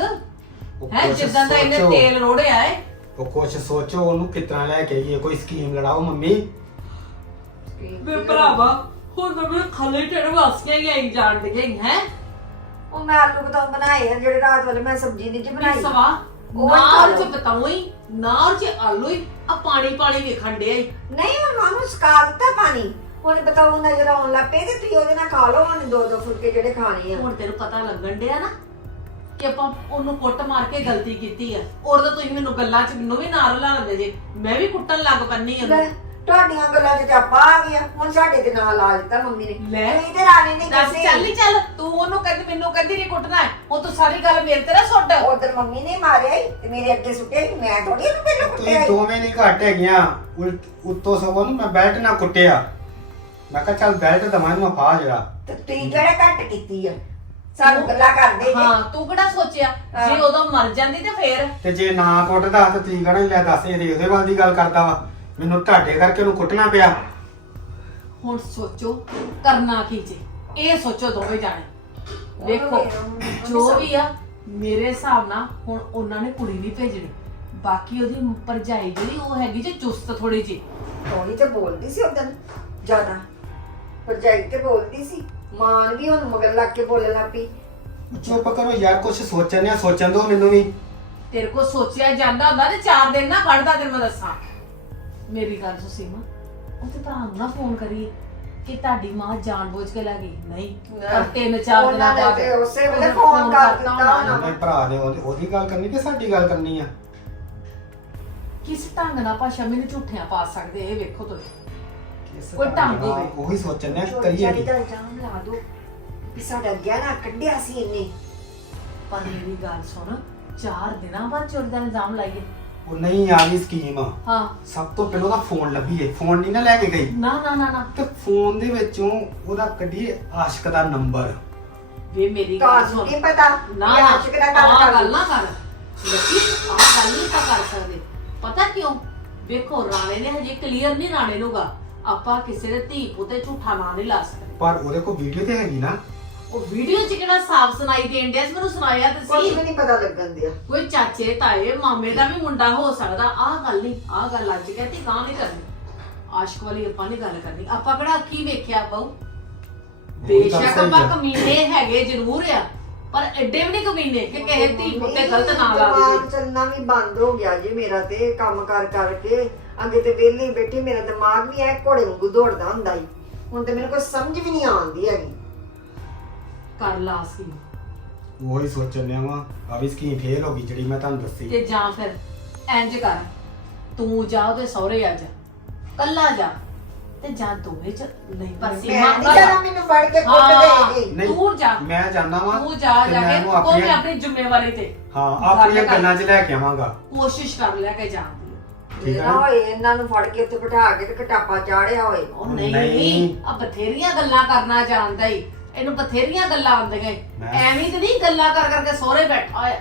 ਉਹ ਹੈ ਕੁਛ ਜਿੱਦਾਂ ਦਾ ਇਹਨੇ ਸੋਚੋ। ਤੇਲ ਰੋੜਿਆ ਏ। ਉਹ ਕੁਛ ਸੋਚੋ ਉਹਨੂੰ ਕਿਸ ਤਰ੍ਹਾਂ ਲੈ ਕੇ ਆਈਏ? ਕੋਈ ਸਕੀਮ ਲੜਾਓ ਮੰਮੀ। ਵੇ ਭਰਾਵਾ ਹੁਣ ਤਾਂ ਮੇਰੇ ਖਾਲੇ ਢਿੱਡ ਵਾਸੀਆਂ ਹੀ ਆਈ ਜਾਣ ਡੀਆਂ ਹੈ? ਉਹ ਮੈਂ ਆਲੂ ਬਤਾਉ ਬਣਾਏ ਆ ਜਿਹੜੇ ਰਾਤ ਵਾਲੇ ਮੈਂ ਸਬਜ਼ੀ ਨਹੀਂ ਜੀ ਬਣਾਈ। ਸਵਾ ਉਹ ਹੀ ਨਾਲ। ਚ ਬਤਾਉਂ ਹੀ ਨਾ ਉਹ ਚ ਆਲੂ ਹੀ ਆ ਪਾਣੀ ਪਾਣੀ ਵੇਖਣ ਡਿਆ ਈ। ਨਹੀਂ ਹੁਣ ਉਹਨੂੰ ਸਕਾ ਦਿੱਤਾ ਪਾਣੀ। ਹੁਣ ਬਤਾਓ ਨਜ਼ਰ ਆਉਣ ਲੱਗ ਪਏ ਤੇ ਤੁਸੀਂ ਉਹਦੇ ਨਾਲ ਖਾ ਲਓ ਹੁਣ ਦੋ ਦੋ ਫੁਲਕੇ ਜਿਹੜੇ ਖਾਣੇ ਆ। ਹੁਣ ਤੈਨੂੰ ਪਤਾ ਲੱਗਣ ਡਿਆ ਨਾ ਕਿ ਆਪਾਂ ਉਹਨੂੰ ਕੁੱਟ ਮਾਰ ਕੇ ਗਲਤੀ ਕੀਤੀ ਆ। ਔਰ ਤਾਂ ਤੁਸੀਂ ਮੈਨੂੰ ਗੱਲਾਂ 'ਚ ਮੈਨੂੰ ਵੀ ਨਾਲ ਲਾ ਲੈਂਦੇ ਜੇ ਮੈਂ ਵੀ ਕੁੱਟਣ ਲੱਗ ਪੰਨੀ ਆ ਤੁਹਾਡੀਆਂ ਗੱਲਾਂ 'ਚ ਚਾਪਾ ਆ ਗਿਆ ਹੁਣ ਸਾਡੇ ਤੇ ਨਾਲ ਲਾ ਦਿੱਤਾ ਮੰਮੀ ਨੇ। ਲੈ। ਤੁਸੀਂ ਤੇ ਰਾਣੀ ਨੇ ਦੱਸ ਚੱਲ ਹੀ ਚੱਲ। ਤੂੰ ਉਹਨੂੰ ਕਹਿੰਦੀ ਮੈਨੂੰ ਕਹਿੰਦੀ ਨਹੀਂ ਕੁੱਟਣਾ ਹੈ। ਉਹ ਤੂੰ ਸਾਰੀ ਗੱਲ ਮੇਰੇ ਤੇ ਨਾ ਸੁੱਟ। ਉਧਰ ਮੰਮੀ ਨੇ ਮਾਰਿਆ ਤੇ ਮੇਰੇ ਅੱਗੇ ਸੁੱਟਿਆ ਈ, ਮੈਂ ਥੋੜੀ ਇਹਨੂੰ ਪਹਿਲਾਂ ਕੁੱਟਿਆ ਈ। ਦੋਵੇਂ ਨਹੀਂ ਘੱਟ ਹੈਗੀਆਂ। ਉਲਟ ਉੱਤੋਂ ਸਗੋਂ ਨੂੰ ਮੈਂ ਬੈਲਟ ਨਾ ਕੁੱਟਿਆ। ਮੈਂ ਕਿਹਾ ਚੱਲ ਬੈਲਟ ਦਵਾਂ ਨੂੰ ਫਾ ਜਰਾ। ਤੇ ਤੁਸੀਂ ਕਿਹੜਾ ਘੱਟ ਕੀਤੀ ਆ? ਸਾਨੂੰ ਗੱਲਾਂ ਕਰਦੇ ਜੇ। ਹਾਂ ਤੂੰ ਕਿਹੜਾ ਸੋਚਿਆ? ਹਾਂ। ਜੇ ਉਦੋਂ ਮਰ ਜਾਂਦੀ ਤੇ ਫੇਰ? ਤੇ ਜੇ ਨਾ ਕੁੱਟਦਾ ਤਾਂ ਤੁਸੀਂ ਕਹਣਾ ਲੈ ਦੱਸ ਇਹ ਉਹਦੇ ਵੱਲ ਦੀ ਗੱਲ ਕਰਦਾ ਵਾ। ਮੈਨੂੰ ਤੁਹਾਡੇ ਕਰਕੇ ਉਹਨੂੰ ਕੁੱਟਣਾ ਪਿਆ। ਹੁਣ ਸੋਚੋ ਕਰਨਾ ਕੀ ਜੇ? ਇਹ ਸੋਚੋ ਦੋਵੇਂ ਜਾਣੇ। ਵੇਖੋ ਜੋ ਵੀ ਆ ਮੇਰੇ ਹਿਸਾਬ ਨਾਲ ਹੁਣ ਉਹਨਾਂ ਨੇ ਕੁੜੀ ਨਹੀਂ ਭੇਜਣੀ। ਬਾਕੀ ਉਹਦੀ ਭਰਜਾਈ ਜਿਹੜੀ ਉਹ ਹੈਗੀ ਜੇ ਚੁਸਤ ਥੋੜੀ ਜੀ ਥੋੜੀ ਤੇ ਬੋਲਦੀ ਸੀ ਉਦੋਂ ਜ਼ਿਆਦਾ। ਭਰਜਾਈ ਤੇ ਬੋਲਦੀ ਸੀ। ਮਾਨ ਵੀ ਹੁਣ ਮਗਰ ਲੱਗ ਕੇ ਬੋਲਣ ਲੱਗ ਪਈ। ਚੁੱਪ ਕਰੋ ਯਾਰ ਕੁਝ ਸੋਚਣ ਆ ਸੋਚਣ ਦੋ ਮੈਨੂੰ ਵੀ। ਤੇਰੇ ਕੋ ਸੋਚਿਆ ਜਾਂਦਾ ਹੁੰਦਾ ਤੇ ਚਾਰ ਦਿਨ ਨਾ ਕੱਢਦਾ ਤੈਨੂੰ ਮੈਂ ਦੱਸਾਂ। ਮੇਰੀ ਗੱਲ ਸੁਣ ਸੀਮਾ ਉਹ ਤੇ ਭਰਾ ਨੂੰ ਨਾ ਫੋਨ ਕਰੀਏ ਕਿ ਤੁਹਾਡੀ ਮਾਂ ਜਾਣਬੁੱਝ ਕੇ ਲੱਗੀ ਨਹੀਂ ਪਰ ਤਿੰਨ ਚਾਰ ਦਿਨਾਂ ਉਹਨਾਂ ਨੇ ਬਾਅਦ ਤੇ ਉਸੇ ਵੇਲੇ ਉਹਨੇ ਫੋਨ ਕਰ ਕਰਤਾ ਦਿੱਤਾ ਹੋਣਾ। ਉਹਨਾਂ ਮੇਰੇ ਭਰਾ ਨੇ ਉਹਦੀ ਉਹਦੀ ਗੱਲ ਕਰਨੀ ਕਿ ਸਾਡੀ ਗੱਲ ਕਰਨੀ ਆ? ਕਿਸ ਢੰਗ ਨਾਲ ਭਾਸ਼ਾ ਮੈਨੂੰ ਝੂਠਿਆਂ ਪਾ ਸਕਦੇ ਇਹ ਵੇਖੋ ਤੁਸੀਂ? ਕਿਸ ਕੋਈ ਢੰਗ ਢੰਗ ਨਾਲ? ਹੋਵੇ। ਉਹੀ ਸੋਚਣ ਚੋਰੀ ਕਰੀਏ ਚਾਰੀ ਕੀ? ਦਾ ਇਲਜ਼ਾਮ ਲਾ ਦੋ ਵੀ ਸਾਡਾ ਗਹਿਣਾ ਕੱਢਿਆ ਸੀ ਇਹਨੇ। ਪਰ ਮੇਰੀ ਗੱਲ ਸੁਣ ਚਾਰ ਦਿਨਾਂ ਬਾਅਦ ਚੋਰੀ ਦਾ ਇਲਜ਼ਾਮ ਲਾਈਏ। ਉਹ ਨਹੀਂ ਆ ਗਈ ਸਕੀਮ। ਹਾਂ। ਸਭ ਤੋਂ ਪਹਿਲਾਂ ਉਹਦਾ ਫੋਨ ਲੱਭੀਏ। ਫੋਨ ਨਹੀਂ ਨਾ ਲੈ ਕੇ ਗਈ। ਨਾ ਨਾ ਨਾ ਨਾ। ਤੇ ਫੋਨ ਦੇ ਵਿੱਚੋਂ ਉਹਦਾ ਕੱਢੀਏ ਆਸ਼ਕ ਦਾ ਨੰਬਰ। ਵੇ ਮੇਰੀ ਗੱਲ ਤੁਹਾਨੂੰ ਸੁਣ। ਨਹੀਂ ਪਤਾ ਨਾ ਨਾ। ਆਸ਼ਿਕ ਦਾ ਗੱਲ ਆਹ ਕਰ ਗੱਲ ਨਾ ਕਰ। ਲੱਕੀ ਆ ਗੱਲ ਨਹੀਂ ਤਾਂ ਕਰ ਸਕਦੇ। ਪਤਾ ਕਿਉਂ? ਵੇਖੋ ਰਾਣੇ ਨੇ ਹਜੇ ਕਲੀਅਰ ਨਹੀਂ ਰਾਣੇ ਨੂਗਾ ਆਪਾਂ ਕਿਸੇ ਦੇ ਧੀ ਪੁੱਤੇ ਝੂਠਾ ਨਾਂ ਨਹੀਂ ਲਾ ਸਕਦੇ। ਪਰ ਉਹਦੇ ਕੋਲ ਵੀਡੀਓ ਤੇ ਹੈਗੀ ਨਾ। ਉਹ ਵੀਡੀਓ 'ਚ ਕਿਹੜਾ ਸਾਫ਼ ਸੁਣਾਈ ਦੇਣ ਡਿਆ ਸੀ? ਮੈਨੂੰ ਸੁਣਾਇਆ ਤੇ ਕੁਝ ਸੀ। ਵੀ ਨਹੀਂ ਪਤਾ ਲੱਗਣ ਦਿਆ। ਕੋਈ ਚਾਚੇ ਤਾਏ ਮਾਮੇ ਦਾ ਵੀ ਮੁੰਡਾ ਹੋ ਸਕਦਾ। ਆਹ ਗੱਲ ਨਹੀਂ ਆਹ ਗੱਲ ਅੱਜ ਕਹਿੰਦੀ ਕਾਂ ਨਹੀਂ ਕਰਨੀ। ਆਸ਼ਕ ਵਾਲੀ ਆਪਾਂ ਨਹੀਂ ਗੱਲ ਕਰਨੀ। ਆਪਾਂ ਕਿਹੜਾ ਅੱਖੀ ਵੇਖਿਆ ਗੱਲ ਬੇਸ਼ੱਕ ਆਪਾਂ। ਕਮੀਨੇ ਹੈਗੇ ਜ਼ਰੂਰ ਆ ਪਰ ਐਡੇ ਵੀ ਨਹੀਂ ਕਮੀਨੇ ਕਿ ਕਿਸੇ ਧੀ ਪੁੱਤੇ ਗਲਤ ਨਾ ਲਾ ਦਿਮਾਗ ਦੇਈਏ ਚੱਲਣਾ ਵੀ ਬੰਦ ਹੋ ਗਿਆ ਜੀ ਮੇਰਾ ਤੇ ਕੰਮ ਕਰ ਕਰਕੇ। ਅੱਗੇ ਤੇ ਵਿਹਲੀ ਬੈਠੀ ਮੇਰਾ ਦਿਮਾਗ ਵੀ ਐ ਘੋੜੇ ਵਾਂਗੂ ਦੌੜਦਾ ਹੁੰਦਾ ਈ ਹੁਣ ਤੇ ਮੈਨੂੰ ਕੋਈ ਸਮਝ ਵੀ ਨਹੀਂ ਆਉਂਦੀ ਹੈਗੀ। ਕਰ ਲਾ ਸੀ। ਉਹੀ ਸੋਚਣ ਆ ਵਾ ਆ ਵੀ ਸਕੀਮ ਫੇਲ ਹੋ ਗਈ ਜਿਹੜੀ ਮੈਂ ਤੁਹਾਨੂੰ ਦੱਸੀ। ਤੇ ਜਾਂ ਫਿਰ ਇੰਜ ਕਰ ਤੂੰ ਜਾ ਉਹਦੇ ਸਹੁਰੇ ਆ ਜਾ ਕੱਲਾ ਜਾ ਤੇ ਜਾਂ ਦੋਵੇਂ ਚ ਨਹੀਂ ਪਰ ਮੈਂ ਸੀਮਾ ਨਹੀਂ ਜਾਣਾ ਮੈਨੂੰ ਫੜ ਕੇ ਕੁੱਟ ਹਾਂ। ਦੇਗੀ ਨਹੀਂ ਤੂੰ ਜਾ। ਮੈਂ ਜਾਣਾ ਵਾ ਤੂੰ ਜਾ ਤੇ ਜਾ ਮੈਂ ਕੇ ਇਹਨੂੰ ਤੂੰ ਕੋਈ ਆਪਣੀਆਂ- ਆਪਣੀ ਜ਼ਿੰਮੇਵਾਰੀ ਤੇ ਹਾਂ ਗੱਲ ਆਪਣੀਆਂ ਕਰ। ਗੱਲਾਂ 'ਚ ਲੈ ਕੇ ਆਵਾਂਗਾ। ਕੋਸ਼ਿਸ਼ ਕਰ ਲੈ ਕੇ ਜਾਣ ਦੀ ਠੀਕ ਨਾ ਹੈ ਹੋਏ ਇਹਨਾਂ ਨੂੰ ਫੜ ਕੇ ਉੱਤੇ ਬਿਠਾ ਕੇ ਤੇ ਕਟਾਪਾ ਚਾੜਿਆ ਹੋਏ। ਉਹ। ਨਹੀਂ ਆ ਬਥੇਰੀਆਂ ਗੱਲਾਂ ਕਰਨਾ ਜਾਣਦਾ ਹੀ ਇਹਨੂੰ ਬਥੇਰੀਆਂ ਗੱਲਾਂ ਆਉਂਦੀਆਂ। ਮੈਂ- ਐਵੇਂ ਤੇ ਨਹੀਂ ਗੱਲਾਂ ਕਰ ਕਰਕੇ ਸਹੁਰੇ ਬੈਠਾ ਹੋਇਆ।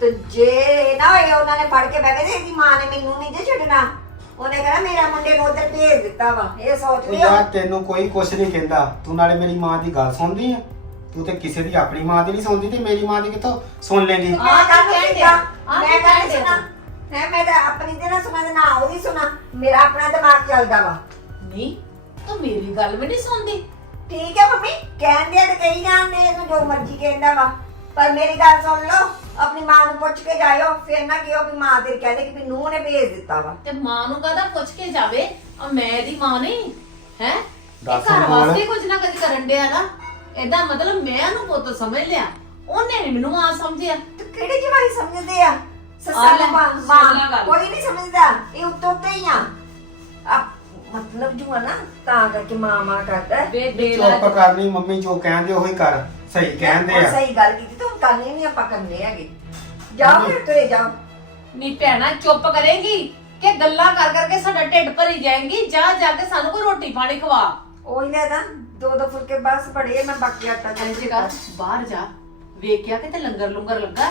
ਤੇ ਜੇ ਨਾ ਹੋਏ ਉਹਨਾਂ ਨੇ ਫੜ ਕੇ ਬਹਿ ਗਏ ਤੇ ਇਹਦੀ ਮਾਂ ਨੇ ਮੈਨੂੰ ਨਹੀਂ ਜੇ ਛੱਡਣਾ। ਉਹਨੇ ਕਹਿਣਾ ਮੇਰਾ ਮੁੰਡੇ ਨੂੰ ਉੱਧਰ ਭੇਜ ਦਿੱਤਾ ਵਾ। ਇਹ ਸੋਚ ਉਹ ਲਿਓ ਯਾਰ ਤੈਨੂੰ ਕੋਈ ਕੁਛ ਨਹੀਂ ਕਹਿੰਦਾ। ਤੂੰ ਨਾਲੇ ਮੇਰੀ ਮਾਂ ਦੀ ਗੱਲ ਸੁਣਦੀ ਆ। ਤੂੰ ਤੇ ਕਿਸੇ ਦੀ ਆਪਣੀ ਮਾਂ ਦੀ ਨਹੀਂ ਸੁਣਦੀ ਤੇ ਮੇਰੀ ਮਾਂ ਦੀ ਕਿੱਥੋਂ ਸੁਣ ਲੈਂਦੀ ਮੈਂ ਕੀ ਕਾਹਨੂੰ ਕਹਿਣ ਕੀਤਾ? ਡਿਆ? ਆਹ ਮੈਂ ਕੀ ਕਾਹਨੂੰ ਕਹਿਣ ਡਿਆ? ਸੁਣਾ ਮੈਂ ਮੈਂ ਤਾਂ ਆਪਣੀ ਤੇ ਨਾ ਸੁਣਾ ਤੇ ਨਾ ਉਹਦੀ ਸੁਣਾ। ਮੇਰਾ ਆਪਣਾ ਦਿਮਾਗ ਚੱਲਦਾ ਵਾ। ਨਹੀਂ ਤੂੰ ਮੇਰੀ ਗੱਲ ਵੀ ਨਹੀਂ ਸੁਣਦੀ। ਠੀਕ ਹੈ ਮੰਮੀ ਕਹਿੰਦੇ ਤੇ ਕਹੀ ਜਾਂਦੇ ਇਹਨੂੰ ਜੋ ਮਰਜ਼ੀ ਕਹਿੰਦਾ ਵਾ। ਪਰ ਮੇਰੀ ਗੱਲ ਸੁਣ ਲਓ ਆਪਣੀ ਮਾਂ ਨੂੰ ਪੁੱਛ ਕੇ ਜਾਇਓ ਫਿਰ ਨਾ ਕਿਹੋ ਵੀ ਮਾਂ ਤੇਰੀ ਕਹਦੇ ਕਿ ਵੀ ਨੂੰਹ ਨੇ ਭੇਜ ਦਿੱਤਾ ਵਾ। ਤੇ ਮਾਂ ਨੂੰ ਕਹਦਾ ਪੁੱਛ ਕੇ ਜਾਵੇ? ਆ ਮੈਂ ਇਹਦੀ ਮਾਂ ਨਹੀਂ ਹੈ? ਇਹ ਦੱਸ ਘਰ ਬੋਲ। ਵਾਸਤੇ ਕੁਝ ਨਾ ਕੁਝ ਕਰਨ ਡਿਆ ਨਾ। ਇਹਦਾ ਮਤਲਬ ਮੈਂ ਉਹਨੂੰ ਪੁੱਤ ਸਮਝ ਲਿਆ। ਉਹਨੇ ਨੀ ਮੈਨੂੰ ਮਾਂ ਸਮਝਿਆ। ਤੇ ਕਿਹੜੇ ਜਵਾਈ ਸਮਝਦੇ ਆ? ਆ ਸੱਸਾਂ ਲੈ, ਨੂੰ ਮਾਂ ਸੁਣ ਲੈ ਮਾਂ ਗੱਲ। ਕੋਈ ਨਹੀਂ ਸਮਝਦਾ ਇਹ ਉੱਤੋਂ ਉੱਤੇ ਹੀ ਆ। ਆ ਮਤਲਬ ਜੋ ਆ ਨਾ ਤਾਂ ਕਰਕੇ ਮਾਂ ਮਾਂ ਕਰਦਾ ਵੇ ਦੇ ਲੈ ਚੁੱਪ ਕਰਨੀ ਮੰਮੀ ਜੋ ਕਹਿੰਦੇ ਉਹੀ ਕਰ। ਸਹੀ ਕਹਿੰਦੇ ਹੁਣ ਆ। ਸਹੀ ਗੱਲ ਕੀਤੀ ਤੂੰ ਕਰਨੀ ਨਹੀਂ ਆਪਾਂ ਕਰਨੇ ਹੈਗੇ। ਜਾਓ ਫਿਰ ਤੁਰੇ ਜਾਓ ਨੀ ਭੈਣਾ ਚੁੱਪ ਕਰੇਗੀ ਕਿ ਗੱਲਾਂ ਕਰ ਕਰਕੇ ਸਾਡਾ ਢਿੱਡ ਭਰੀ ਜਾਏਗੀ ਜਾ ਜਾ ਕੇ ਸਾਨੂੰ ਕੋਈ ਰੋਟੀ ਪਾਣੀ ਖਵਾ। ਉਹੀ ਲੈ ਨਾ ਦੋ ਦੋ ਫੁਲਕੇ ਬਸ ਪੜੇ ਮੈਂ ਬਾਕੀ ਆਟਾ ਚੱਲ ਕਰ ਬਾਹਰ ਜਾ ਵੇਖਿਆ ਕਿਤੇ ਲੰਗਰ ਲੰਗਰ ਲੱਗਾ?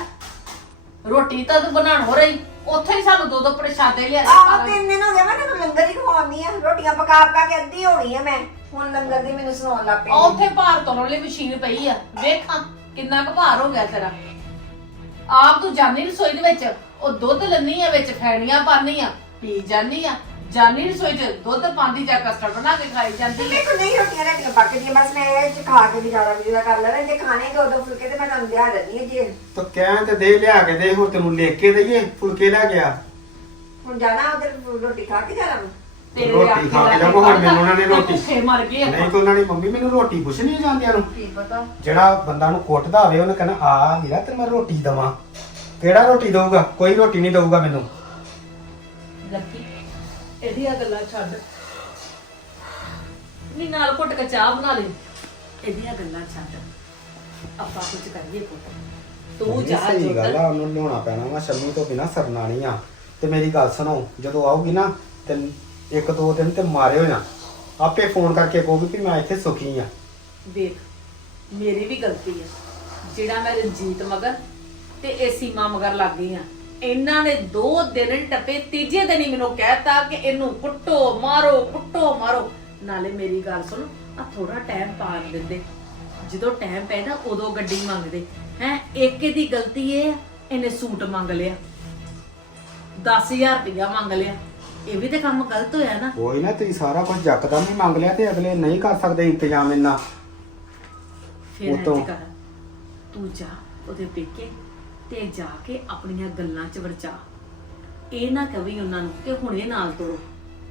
ਰੋਟੀ ਤਾਂ ਤੂੰ ਬਣਾਣ ਹੋ ਰਹੀ। ਉੱਥੇ ਹੀ ਸਾਨੂੰ ਦੋ ਦੋ ਪ੍ਰਸ਼ਾਦੇ ਲਿਆ ਦੇ ਆਹ। ਤਿੰਨ ਦਿਨ ਹੋ ਗਏ ਮੈਂ ਤੈਨੂੰ ਲੰਗਰ ਹੀ ਖਵਾਉਣੀ ਆ ਰੋਟੀਆਂ ਪਕਾ ਪਕਾ ਕੇ ਅੱਧੀ ਹੋ ਗਈ ਆ ਮੈਂ। ਹੁਣ ਲੰਗਰ ਦੀ ਮੈਨੂੰ ਸੁਣਾਉਣ ਲੱਗ ਪਈ। ਉੱਥੇ ਭਾਰ ਤੋਲਣ ਵਾਲੀ ਮਸ਼ੀਨ ਪਈ ਆ। ਵੇਖਾਂ ਕਿੰਨਾ ਕੁ ਭਾਰ ਹੋ ਗਿਆ ਤੇਰਾ। ਆਪ ਤੂੰ ਜਾਨੀ ਰਸੋਈ ਦੇ ਵਿੱਚ ਉਹ ਦੁੱਧ ਲੈਣੀ ਆ ਵਿੱਚ ਫੈਣੀਆਂ ਪਾਣੀ ਆ ਪੀ ਜਾਨੀ ਆ। ਜਾਨੀ ਰਸੋਈ 'ਚ ਦੁੱਧ ਪਾਉਂਦੀ ਜਾਂ ਕਸਟਰਡ ਬਣਾ ਕੇ ਖਾਈ ਜਾਂਦੀ। ਮੇਰੇ ਕੋਲ ਨਹੀਂ ਰੋਟੀਆਂ ਰੱਖੀਆਂ ਪੱਕਦੀਆਂ ਬਸ ਮੈਂ ਇਹ ਚ ਖਾ ਕੇ ਗੁਜ਼ਾਰਾ ਗੁਜ਼ਾਰਾ ਕਰ ਲੈਣਾ। ਜੇ ਖਾਣੇ ਦੋ ਦੋ ਫੁਲਕੇ ਤੇ ਮੈਂ ਤੁਹਾਨੂੰ ਲਿਆ ਦਿੰਦੀ ਹਾਂ ਜੀ। ਤਾਂ ਕਹਿਣ ਤੇ ਦੇ ਲਿਆ ਕੇ ਦੇ ਹੋਰ ਤੈਨੂੰ ਲਿਖ ਕੇ ਦਈਏ ਫੁਲਕੇ ਲੈ ਗਿਆ ਹੁਣ ਜਾਣਾ ਉਧਰ ਰੋਟੀ ਖਾ ਕੇ ਜਾਣਾ ਵਾ। ਤੇਰੇ ਰੋਟੀ ਆਖੇ ਖਾ ਕੇ ਲੱਗ ਜਾਵਾਂ, ਹੁਣ ਮੈਨੂੰ ਉਹਨਾਂ ਨੇ ਰੋਟੀ- ਭੁੱਖੇ ਮਰ ਗਏ ਆਪਾਂ। ਨਹੀਂ ਤਾਂ ਉਹਨਾਂ ਨੇ ਮੰਮੀ ਮੈਨੂੰ ਰੋਟੀ ਪੁੱਛਣੀ ਨਹੀਂ ਜਾਂਦਿਆਂ ਨੂੰ। ਕੀ ਪਤਾ? ਜਿਹੜਾ ਬੰਦਾ ਨੂੰ ਕੁੱਟਦਾ ਹੋਵੇ ਉਹਨੇ ਕਹਿਣਾ ਆ ਵੀਰਾ ਤੈਨੂੰ ਮੈਂ ਰੋਟੀ ਦਵਾਂ। ਕਿਹੜਾ ਰੋਟੀ ਦਊਗਾ? ਕੋਈ ਰੋਟੀ ਨਹੀਂ ਦਊਗਾ ਮੈਨੂੰ। ਲੱਕੀ ਇਹਦੀਆਂ ਗੱਲਾਂ ਛੱਡ। ਨੀ ਨਾਲ ਘੁੱਟ ਕੇ ਚਾਹ ਬਣਾ ਲੈ ਇਹਦੀਆਂ ਗੱਲਾਂ ਛੱਡ। ਆਪਾਂ ਕੁਝ ਕਰੀਏ ਪੁੱਤ। ਤੂੰ ਜਾ ਸਹੀ ਗੱਲ ਆ ਉਹਨੂੰ ਲਿਆਉਣਾ ਪੈਣਾ ਵਾ ਸ਼ੰਮੀ ਤੋਂ ਬਿਨਾ ਸਰਨਾ ਨਹੀਂ ਆ। ਤੇ ਮੇਰੀ ਗੱਲ ਸੁਣੋ ਜਦੋਂ ਆਊਗੀ ਨਾ ਤੇ ਇੱਕ ਦੋ ਦਿਨ ਤੇ ਮਾਰਿਓ ਨਾ। ਆਪੇ ਫੋਨ ਕਰਕੇ ਕਹੂਗੀ ਵੀ ਮੈਂ ਇੱਥੇ ਸੁਖੀ ਆ। ਦੇਖ ਮੇਰੀ ਵੀ ਗਲਤੀ ਹੈ ਜਿਹੜਾ ਮੈਂ ਰਣਜੀਤ ਮਗਰ ਤੇ ਇਹ ਸੀਮਾ ਮਗਰ ਲੱਗ ਗਈ ਆ ਇਹਨਾਂ ਨੇ ਦੋ ਦਿਨ ਟੱਪੇ ਤੀਜੇ ਦਿਨ ਹੀ ਮੈਨੂੰ ਕਹਿਤਾ ਕਿ ਇਹਨੂੰ ਕੁੱਟੋ ਮਾਰੋ ਕੁੱਟੋ ਮਾਰੋ। ਨਾਲੇ ਮੇਰੀ ਗੱਲ ਸੁਣ ਆ ਥੋੜਾ ਟਾਈਮ ਪਾ ਦਿੰਦੇ। ਜਦੋਂ ਟਾਈਮ ਪੈ ਨਾ ਉਦੋਂ ਗੱਡੀ ਮੰਗਦੇ। ਹੈ ਇੱਕ ਦੀ ਗਲਤੀ ਇਹ ਇਹਨੇ ਸੂਟ ਮੰਗ ਲਿਆ। 10000 ਰੁਪਇਆ ਮੰਗ ਲਿਆ। ਇਹ ਵੀ ਤੇ ਕੰਮ ਗਲਤ ਹੋਇਆ ਨਾ। ਕੋਈ ਨਾ ਤੁਸੀਂ ਸਾਰਾ ਕੁਝ ਜੱਕਦਮ ਹੀ ਮੰਗ ਲਿਆ ਤੇ ਅਗਲੇ ਨਹੀਂ ਕਰ ਸਕਦੇ ਇੰਤਜ਼ਾਮ ਇੰਨਾ। ਫਿਰ ਕਰ। ਤੂੰ ਜਾ ਉਹਦੇ ਪੇਕੇ। ਤੇ ਜਾ ਕੇ ਆਪਣੀਆਂ ਗੱਲਾਂ 'ਚ ਵਰਚਾ। ਇਹ ਨਾ ਕਵੀ ਉਹਨਾਂ ਨੂੰ ਕਿ ਹੁਣੇ ਨਾਲ ਤੋਰੋ।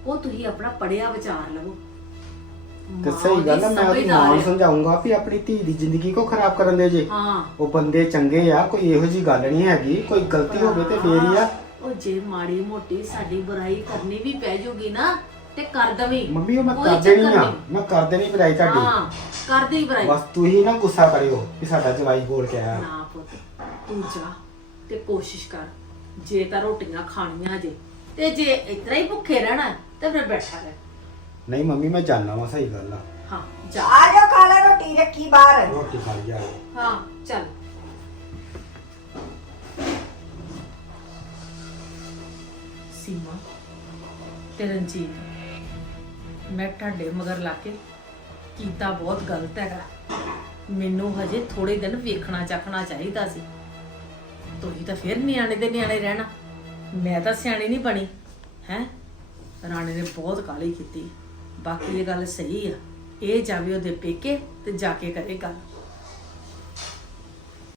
ਉਹ ਤੁਸੀਂ ਆਪਣਾ ਪੜਿਆ ਵਿਚਾਰ ਲਵੋ। ਤੇ ਸਹੀ ਗੱਲ ਆ ਮੈਂ ਉਹਦੀ ਮਾਂ ਨੂੰ ਸਮਝਦਾਰ ਹੈ। ਸਮਝਾਉਂਗਾ ਵੀ ਆਪਣੀ ਧੀ ਦੀ ਜ਼ਿੰਦਗੀ ਕੋ ਖਰਾਬ ਕਰਨ ਦੇ ਜੇ। ਹਾਂ। ਉਹ ਬੰਦੇ ਚੰਗੇ ਆ ਕੋਈ ਇਹੋ ਜੀ ਗੱਲ ਨਹੀਂ ਹੈਗੀ ਕੋਈ ਗਲਤੀ ਹੋਵੇ ਤੇ ਫੇਰ ਹੀ ਆ। ਉਹ ਜੇ ਮਾੜੀ ਮੋਟੀ ਸਾਡੀ ਬੁਰਾਈ ਕਰਨੀ ਵੀ ਪੈ ਜੂਗੀ ਨਾ ਤੇ ਕਰ ਦਵੀਂ। ਮੰਮੀ ਉਹ ਮੈਂ ਕੋਈ ਕਰ ਦੇਣੀ ਚੱਕਰ ਆ। ਨਹੀਂ। ਮੈਂ ਕਰ ਦੇਣੀ ਬੁਰਾਈ ਤੁਹਾਡੀ। ਹਾਂ ਕਰ ਦੇ ਬੁਰਾਈ। ਬਸ ਤੁਸੀਂ ਨਾ ਗੁੱਸਾ ਕਰਿਓ ਕਿ ਸਾਡਾ ਜਵਾਈ ਬੋਲ ਕੇ ਆਇਆ। ਨਾ ਤੂੰ ਜਾ ਤੇ ਕੋਸ਼ਿਸ਼ ਕਰ। ਜੇ ਤਾਂ ਰੋਟੀਆਂ ਖਾਣੀਆਂ ਜੇ ਤੇ ਜੇ ਇਤਰਾ ਹੀ ਭੁੱਖੇ ਰਹਿਣਾ ਤੇ ਫਿਰ ਬੈਠਾ ਰਹਿ। ਨਹੀਂ ਮੰਮੀ ਮੈਂ ਜਾਣਦਾ ਵਾਂ ਸਹੀ ਗੱਲ ਆ। ਹਾਂ ਜਾ। ਆ ਜਾ ਖਾ ਲੈ ਰੋਟੀ ਰੱਖੀ ਬਾਹਰ। ਰੋਟੀ ਖਾ ਲਈ ਆ ਹਾਂ ਚੱਲ। ਸੀਮਾ ਤੇ ਰਣਜੀਤ ਮੈਂ ਤੁਹਾਡੇ ਮਗਰ ਲਾ ਕੇ ਕੀਤਾ ਬਹੁਤ ਗਲਤ ਹੈਗਾ। ਮੈਨੂੰ ਹਜੇ ਥੋੜੇ ਦਿਨ ਵੇਖਣਾ ਚੱਖਣਾ ਚਾਹੀਦਾ ਸੀ। ਤੁਸੀਂ ਤਾਂ ਫਿਰ ਨਿਆਣੇ ਦੇ ਨਿਆਣੇ ਰਹਿਣਾ। ਮੈਂ ਤਾਂ ਸਿਆਣੀ ਨਹੀਂ ਬਣੀ, ਹੈ? ਰਾਣੇ ਨੇ ਬਹੁਤ ਕਾਲੀ ਕੀਤੀ। ਬਾਕੀ ਇਹ ਗੱਲ ਸਹੀ ਆ। ਇਹ ਜਾਵੇ ਉਹਦੇ ਪੇਕੇ ਤੇ ਜਾ ਕੇ ਕਰੇ ਗੱਲ।